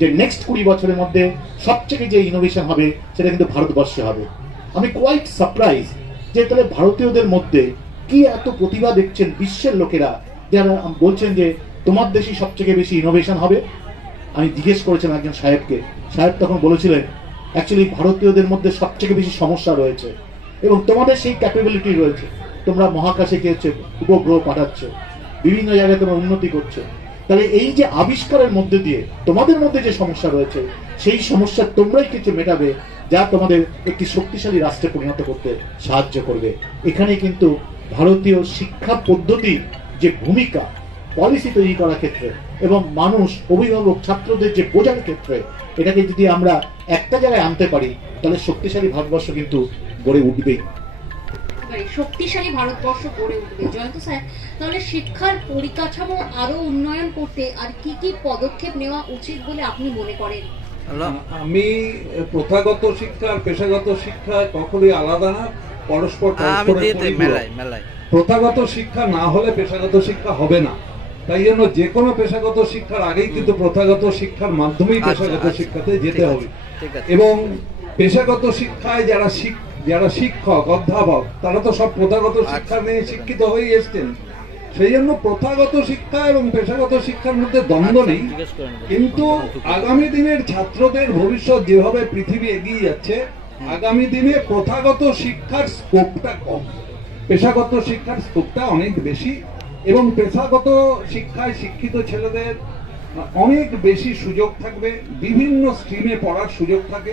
যে নেক্সট 20 বছরের মধ্যে সবচেয়ে যে ইনোভেশন হবে সেটা কিন্তু ভারতবর্ষে হবে। আমি কোয়াইট সারপ্রাইজ যে তাহলে ভারতীয়দের মধ্যে কি এত প্রতিভা দেখছেন বিশ্বের লোকেরা, যারা বলছেন যে তোমার দেশই সবচেয়ে বেশি ইনোভেশন হবে। আমি জিজ্ঞেস করেছিলাম একজন সাহেবকে, সাহেব তখন বলেছিলেন অ্যাকচুয়ালি ভারতীয়দের মধ্যে সবচেয়ে বেশি সমস্যা রয়েছে এবং তোমাদের সেই ক্যাপাবিলিটি রয়েছে। তোমরা মহাকাশে কি হচ্ছে উপগ্রহ পাঠাচ্ছ, বিভিন্ন জায়গায় তোমরা উন্নতি করছো। তাহলে এই যে আবিষ্কারের মধ্যে দিয়ে তোমাদের মধ্যে যে সমস্যা রয়েছে সেই সমস্যা তোমরাই কিছু মেটাবে, যা তোমাদের একটি শক্তিশালী রাষ্ট্রে পরিণত করতে সাহায্য করবে। এখানে কিন্তু ভারতীয় শিক্ষা পদ্ধতির যে ভূমিকা পলিসি তৈরি করার ক্ষেত্রে এবং মানুষ, অভিভাবক, ছাত্রদের যে বোঝার ক্ষেত্রে, এটাকে যদি আমরা একটা জায়গায় আনতে পারি তাহলে শক্তিশালী ভারতবর্ষ কিন্তু গড়ে উঠবেই। শক্তিশালী ভারতবর্ষ গড়ে উঠবে। জয়ন্ত স্যার, তাহলে শিক্ষার পরিকাঠামো আরো উন্নয়ন করতে আর কি কি পদক্ষেপ নেওয়া উচিত বলে আপনি মনে করেন? আমি প্রথাগত শিক্ষা আর পেশাগত শিক্ষা কখনোই আলাদা না, পরস্পর প্রথাগত শিক্ষা না হলে পেশাগত শিক্ষা হবে না। তাই জন্য যে কোনো পেশাগত শিক্ষার আগেই কিন্তু প্রথাগত শিক্ষার মাধ্যমেই পেশাগত শিক্ষাতে যেতে হবে। এবং পেশাগত শিক্ষায় যারা শিক্ষক, অধ্যাপক, তারা তো সব প্রথাগত শিক্ষা নিয়ে শিক্ষিত হয়ে এসছেন। সেই জন্য প্রথাগত শিক্ষা এবং পেশাগত শিক্ষার মধ্যে দ্বন্দ্ব নেই। কিন্তু আগামী দিনের ছাত্রদের ভবিষ্যৎ যেভাবে পৃথিবী এগিয়ে যাচ্ছে, আগামী দিনে প্রথাগত শিক্ষার স্কোপটা কম, পেশাগত শিক্ষার স্কোপটা অনেক বেশি। এবং পেশাগত শিক্ষায় শিক্ষিত ছেলেদের অনেক বেশি সুযোগ থাকবে, বিভিন্ন স্ট্রিমে পড়ার সুযোগ থাকে।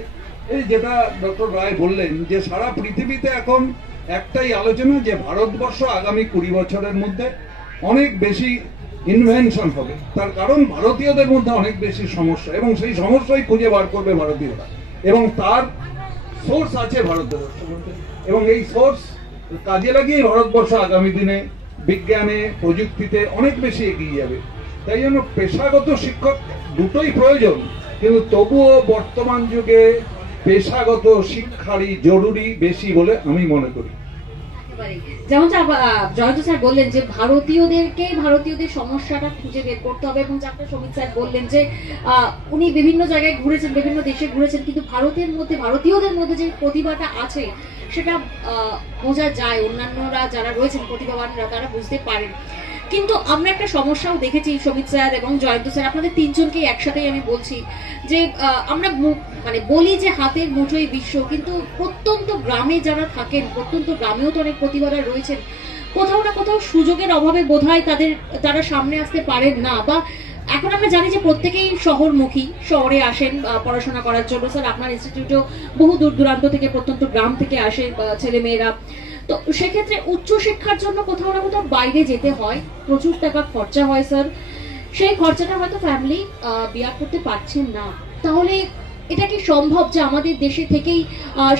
এই যেটা ডক্টর রায় বললেন যে সারা পৃথিবীতে এখন একটাই আলোচনা যে ভারতবর্ষ আগামী 20 বছরের মধ্যে অনেক বেশি ইনভেনশন হবে। তার কারণ ভারতীয়দের মধ্যে অনেক বেশি সমস্যা, এবং সেই সমস্যাই খুঁজে বার করবে ভারতীয়রা, এবং তার সোর্স আছে ভারতবর্ষের মধ্যে। এবং এই সোর্স কাজে লাগিয়ে ভারতবর্ষ আগামী দিনে বিজ্ঞানে, প্রযুক্তিতে অনেক বেশি এগিয়ে যাবে। তাই জন্য পেশাগত শিক্ষক দুটোই প্রয়োজন, কিন্তু তবুও বর্তমান যুগে পেশাগত শিক্ষারই জরুরি বেশি বলে আমি মনে করি। যেমন জয়ন্ত স্যার বললেন যে ভারতীয়দের সমস্যাটা খুঁজে বের করতে হবে, এবং যাকে সমিত স্যার বললেন যে উনি বিভিন্ন জায়গায় ঘুরেছেন, বিভিন্ন দেশে ঘুরেছেন, কিন্তু ভারতীয়দের মধ্যে যে প্রতিভাটা আছে সেটা বোঝা যায়, অন্যান্যরা যারা রয়েছেন প্রতিভাবানরা তারা বুঝতে পারেন। কিন্তু আমরা একটা সমস্যাও দেখেছি সমিত স্যার এবং জয়ন্ত স্যার, আপনাদের তিনজনকেই একসাথেই আমি বলছি যে আমরা বলি যে হাতের মুঠোই বিশ্ব, কিন্তু প্রত্যন্ত গ্রামে যারা থাকেন, প্রত্যন্ত গ্রামেও তো অনেক প্রতিভারা রয়েছেন, কোথাও না কোথাও সুযোগের অভাবে বোধহয় তারা সামনে আসতে পারেন না। বা এখন আমরা জানি যে প্রত্যেকেই শহরমুখী, শহরে আসেন পড়াশোনা করার জন্য। স্যার, আপনার ইনস্টিটিউটেও বহু দূর দূরান্ত থেকে, প্রত্যন্ত গ্রাম থেকে আসে ছেলে মেয়েরা। তো সেক্ষেত্রে উচ্চশিক্ষার জন্য কোথাও না কোথাও বাইরে যেতে হয়, প্রচুর টাকা খরচা হয় স্যার। সেই খরচাটা হয়তো ফ্যামিলি বিয়ার করতে পারছেন না। তাহলে এটা কি সম্ভব যে আমাদের দেশে থেকেই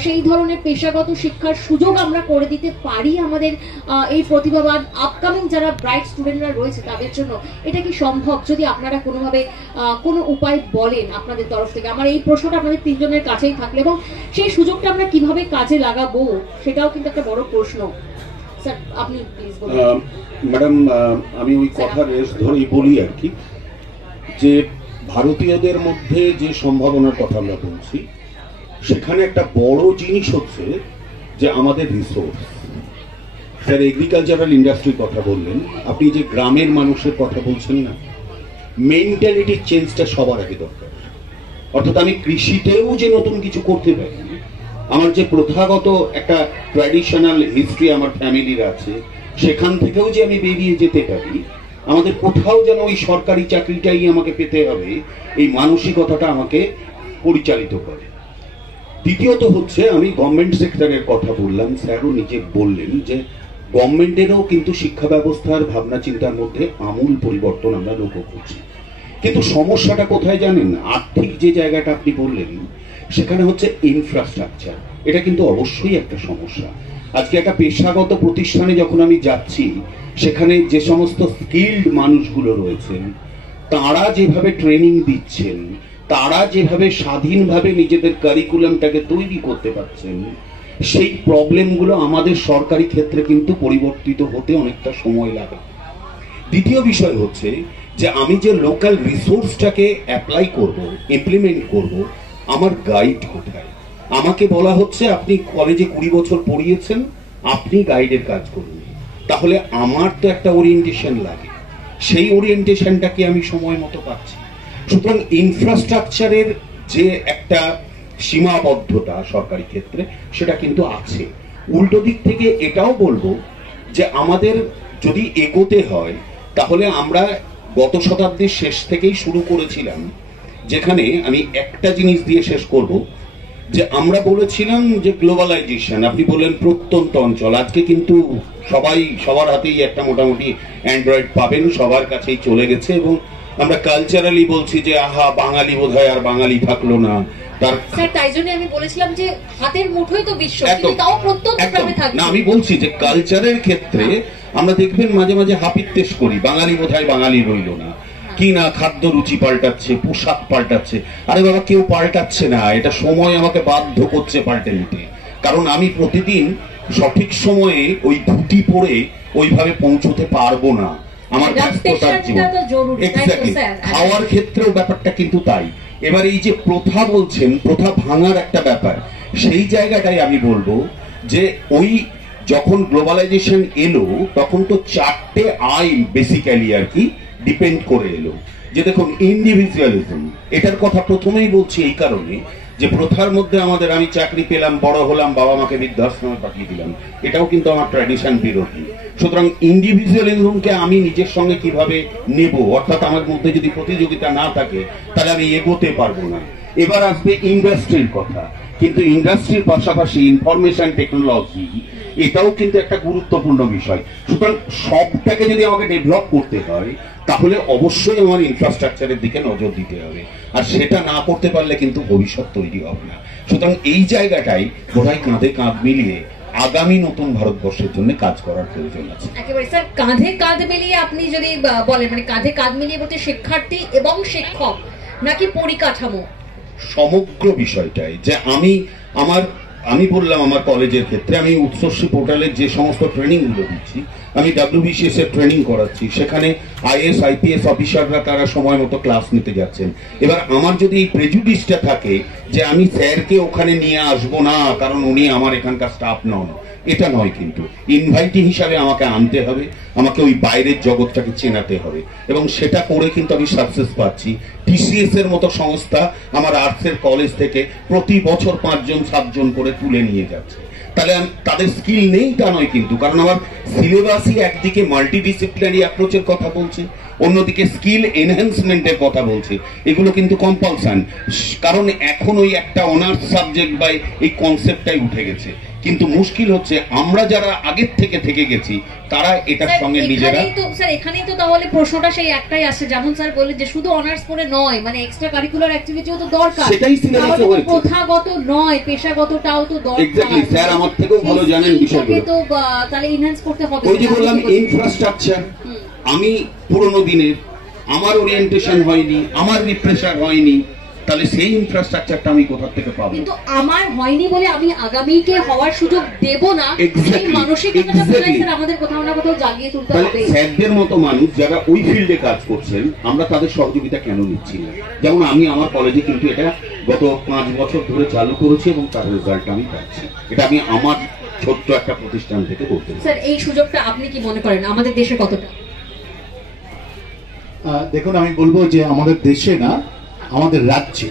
সেই ধরনের পেশাগত শিক্ষার সুযোগ আমরা করে দিতে পারি আমাদের এই প্রতিভাবান আপকামিং যারা ব্রাইট স্টুডেন্টরা রয়েছে তাদের জন্য? এটা কি সম্ভব? যদি আপনারা কোনোভাবে কোনো উপায় বলেন আপনাদের তরফ থেকে। আমার এই প্রশ্নটা আপনাদের তিনজনের কাছেই থাকলে, এবং সেই সুযোগটা আমরা কিভাবে কাজে লাগাবো সেটাও কিন্তু একটা বড় প্রশ্ন। স্যার, আপনি প্লিজ বলুন। ম্যাডাম, আমি ওই কথা রেস ধরেই বলি আর কি, যে ভারতীয়দের মধ্যে যে সম্ভাবনার কথা আমরা বলছি, সেখানে একটা বড় জিনিস হচ্ছে যে আমাদের রিসোর্স। স্যার এগ্রিকালচারাল ইন্ডাস্ট্রির কথা বললেন, আপনি যে গ্রামের মানুষের কথা বলছেন না, মেন্টালিটি চেঞ্জটা সবার আগে দরকার। অর্থাৎ আমি কৃষিতেও যে নতুন কিছু করতে পারি, আমার যে প্রথাগত একটা ট্র্যাডিশনাল হিস্ট্রি আমার ফ্যামিলির আছে, সেখান থেকেও যে আমি বেরিয়ে যেতে পারি, আমাদের কোথাও যেন ওই সরকারি চাকরিটাই আমাকে পেতে হবে, এই মানসিকতাটা আমাকে পরিচালিত করে। দ্বিতীয়ত হচ্ছে, আমি গভর্নমেন্ট সেক্টরের কথা বললাম, স্যারও নিজে বললেন যে গভর্নমেন্টেরও কিন্তু শিক্ষা ব্যবস্থার ভাবনা চিন্তার মধ্যে আমূল পরিবর্তন আমরা লক্ষ্য করছি। কিন্তু সমস্যাটা কোথায় জানেন? আর্থিক যে জায়গাটা আপনি বললেন, সেখানে হচ্ছে ইনফ্রাস্ট্রাকচার। এটা কিন্তু অবশ্যই একটা সমস্যা। আজকে একটা পেশাগত প্রতিষ্ঠানে যখন আমি যাচ্ছি, সেখানে যে সমস্ত স্কিল্ড মানুষগুলো রয়েছেন, তারা যেভাবে ট্রেনিং দিচ্ছেন, তারা যেভাবে স্বাধীনভাবে নিজেদের কারিকুলামটাকে তৈরি করতে পারছেন, সেই প্রবলেমগুলো আমাদের সরকারি ক্ষেত্রে কিন্তু পরিবর্তিত হতে অনেকটা সময় লাগে। দ্বিতীয় বিষয় হচ্ছে যে আমি যে লোকাল রিসোর্সটাকে অ্যাপ্লাই করব, ইমপ্লিমেন্ট করব, আমার গাইড কোথায়? আমাকে বলা হচ্ছে আপনি কলেজে 20 বছর পড়িয়েছেন, আপনি গাইডের কাজ করুন। তাহলে আমার তো একটা ওরিয়েন্টেশন লাগে, সেই ওরিয়েন্টেশনটাকে আমি সময় মতো পাচ্ছি। সুতরাং ইনফ্রাস্ট্রাকচারের যে একটা সীমাবদ্ধতা সরকারি ক্ষেত্রে, সেটা কিন্তু আছে। উল্টো দিক থেকে এটাও বলবো যে আমাদের যদি এগোতে হয় তাহলে আমরা গত শতাব্দীর শেষ থেকেই শুরু করেছিলাম, যেখানে আমি একটা জিনিস দিয়ে শেষ করব, যে আমরা বলেছিলাম যে গ্লোবালাইজেশন, আপনি বললেন প্রত্যন্ত অঞ্চল, আজকে কিন্তু সবাই সবার হাতেই একটা মোটামুটি অ্যান্ড্রয়েড পাবেন, সবার কাছেই চলে গেছে, এবং আমরা কালচারালি বলছি যে আহা বাঙালি বোধহয় আর বাঙালি থাকলো না। স্যার তাই জন্য আমি বলেছিলাম যে হাতের মুঠোই তো বিশ্ব, কিন্তু তাও প্রত্যন্ত গ্রামে থাকে না। আমি বলছি যে কালচারের ক্ষেত্রে আমরা দেখবেন মাঝে মাঝে হাপিত্তেশ করি, বাঙালি বোধহয় বাঙালি রইল না, কি না খাদ্য রুচি পাল্টাচ্ছে, পোশাক পাল্টাচ্ছে। আরে বাবা, কেউ পাল্টাচ্ছে না, এটা সময় আমাকে বাধ্য করছে পাল্টে নিতে। কারণ আমি প্রতিদিন সঠিক সময়ে ওই ধুতি পরে ওইভাবে পৌঁছতে পারবো না, আমার ব্যস্ততার জীবন। এক্স্যাক্টলি, খাওয়ার ক্ষেত্রেও ব্যাপারটা কিন্তু তাই। এবার এই যে প্রথা বলছেন, প্রথা ভাঙার একটা ব্যাপার, সেই জায়গাটাই আমি বলবো যে ওই যখন গ্লোবালাইজেশন এলো তখন তো 4টে আইন বেসিক্যালি আর কি ডিপেন্ড করে এলো। যে দেখুন ইন্ডিভিজুয়ালিজম, এটার কথা প্রথমেই বলছি এই কারণে যে প্রথার মধ্যে আমাদের, আমি চাকরি পেলাম, বড় হলাম, বাবা মাকে বৃদ্ধাশ্রমে পাঠিয়ে দিলাম, এটাও কিন্তু আমার ট্র্যাডিশন বিরোধী। সুতরাং ইন্ডিভিজুয়ালিজমকে আমি নিজের সঙ্গে কিভাবে নেব, অর্থাৎ আমার মধ্যে যদি প্রতিযোগিতা না থাকে তাহলে আমি এগোতে পারবো না। এবার আসবে ইন্ডাস্ট্রির কথা, কিন্তু ইন্ডাস্ট্রির পাশাপাশি ইনফরমেশন টেকনোলজি এটাও কিন্তু একটা গুরুত্বপূর্ণ বিষয়। সুতরাং সবটাকে যদি আমাকে ডেভেলপ করতে হয় তাহলে অবশ্যই আমার ইনফ্রাস্ট্রাকচারের দিকে নজর দিতে হবে, আর সেটা না করতে পারলে কিন্তু ভবিষ্যৎ তৈরি হবে না। সুতরাং এই জায়গাটাই বোধহয় কাঁধে কাঁধ মিলিয়ে আগামী নতুন ভারতবর্ষের জন্য কাজ করার প্রয়োজন আছে। একেবারে স্যার, কাঁধে কাঁধ মিলিয়ে আপনি যদি বলেন, মানে কাঁধে কাঁধ মিলিয়ে বলতে শিক্ষার্থী এবং শিক্ষক নাকি পরিকাঠামো? সমগ্র বিষয়টাই যে আমি বললাম আমার কলেজের ক্ষেত্রে আমি উৎসশ্রী পোর্টালের যে সমস্ত ট্রেনিং গুলো দিচ্ছি, আমি WBCS এর ট্রেনিং করাচ্ছি, সেখানে IAS IPS অফিসাররা তারা সময় মতো ক্লাস নিতে যাচ্ছেন। এবার আমার যদি এই প্রেজুডিসটা থাকে যে আমি স্যারকে ওখানে নিয়ে আসবো না কারণ উনি আমার এখানকার স্টাফ নন, এটা নয়, কিন্তু ইনভাইটি হিসাবে আমাকে আনতে হবে, আমাকে ওই বাইরের জগৎটাকে চেনাতে হবে, এবং সেটা করে কিন্তু আমি সাকসেস পাচ্ছি। TCS এর মতো সংস্থা আমার আর্টসের কলেজ থেকে প্রতি বছর 5 জন 7 জন করে তুলে নিয়ে যাচ্ছে। তাহলে তাদের স্কিল নেই তা নয় কিন্তু, কারণ আমার সিলেবাসই একদিকে মাল্টিডিসিপ্লিনারি অ্যাপ্রোচের কথা বলছে, অন্যদিকে স্কিল এনহ্যান্সমেন্টের কথা বলছে। এগুলো কিন্তু কম্পালশন, কারণ এখন ওই একটা অনার্স সাবজেক্ট বা এই কনসেপ্টটাই উঠে গেছে। কিন্তু মুশকিল হচ্ছে আমরা যারা আগের থেকে গেছি তারা এটার সঙ্গে নিজেরা। স্যার এখানেই তো তাহলে প্রশ্নটা সেই একটাই আসে, যেমন স্যার বললেন যে শুধু অনার্স পড়ে নয়, মানে এক্সট্রা কারিকুলার অ্যাক্টিভিটিও তো দরকার, সেটাই সিলেবাসে হয়েছে। প্রথাগত নয়, পেশাগতটাও তো দরকার। এক্স্যাক্টলি, স্যার আমার থেকেও ভালো জানেন বিষয়গুলো। তো তাহলে এনহ্যান্স করতে হবে। ওই যে বললাম ইনফ্রাস্ট্রাকচার, আমি পুরনো দিনের, আমার ওরিয়েন্টেশন হয়নি, আমার রিফ্রেশার হয়নি, তাহলে সেই ইনফ্রাস্ট্রাকচারটা আমি কোথা থেকে পাবো? কিন্তু আমার হয়নি বলে আমি আগামীকে হওয়ার সুযোগ দেব না, সেই মানসিকতাটা স্যার আমাদের কোথাও না কোথাও জাগিয়ে তুলতে হবে। স্যারদের মতো মানুষ যারা ওই ফিল্ডে কাজ করছেন, আমরা তাদের সহযোগিতা কেন নিচ্ছি না? যেমন আমি আমার কলেজে কিন্তু এটা গত 5 বছর ধরে চালু করেছি এবং তার রেজাল্ট আমি পাচ্ছি। এটা আমি আমার ছোট্ট একটা প্রতিষ্ঠান থেকে করতে পারি। স্যার এই সুযোগটা আপনি কি মনে করেন আমাদের দেশে কতটা? দেখুন, আমি বলবো যে আমাদের দেশে না, আমাদের রাজ্যে।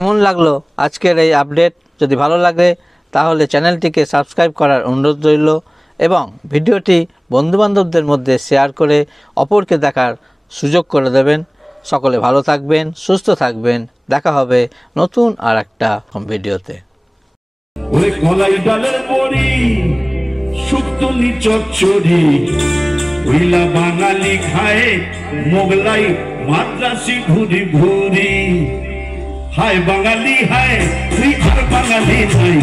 কেমন লাগলো আজকের এই আপডেট? যদি ভালো লাগে তাহলে চ্যানেলটিকে সাবস্ক্রাইব করার অনুরোধ রইল এবং ভিডিওটি বন্ধুবান্ধবদের মধ্যে শেয়ার করে অপরকে দেখার সুযোগ করে দেবেন। সকলে ভালো থাকবেন, সুস্থ থাকবেন, দেখা হবে নতুন আর একটা ভিডিওতে। শুক্তলি চচ্চড়ি ওইলা বাঙালি খায়, মোগলাই মাদ্রাসি ঘুরি ঘুরি, হায় বাঙালি হায় তুই আর বাঙালি নাই।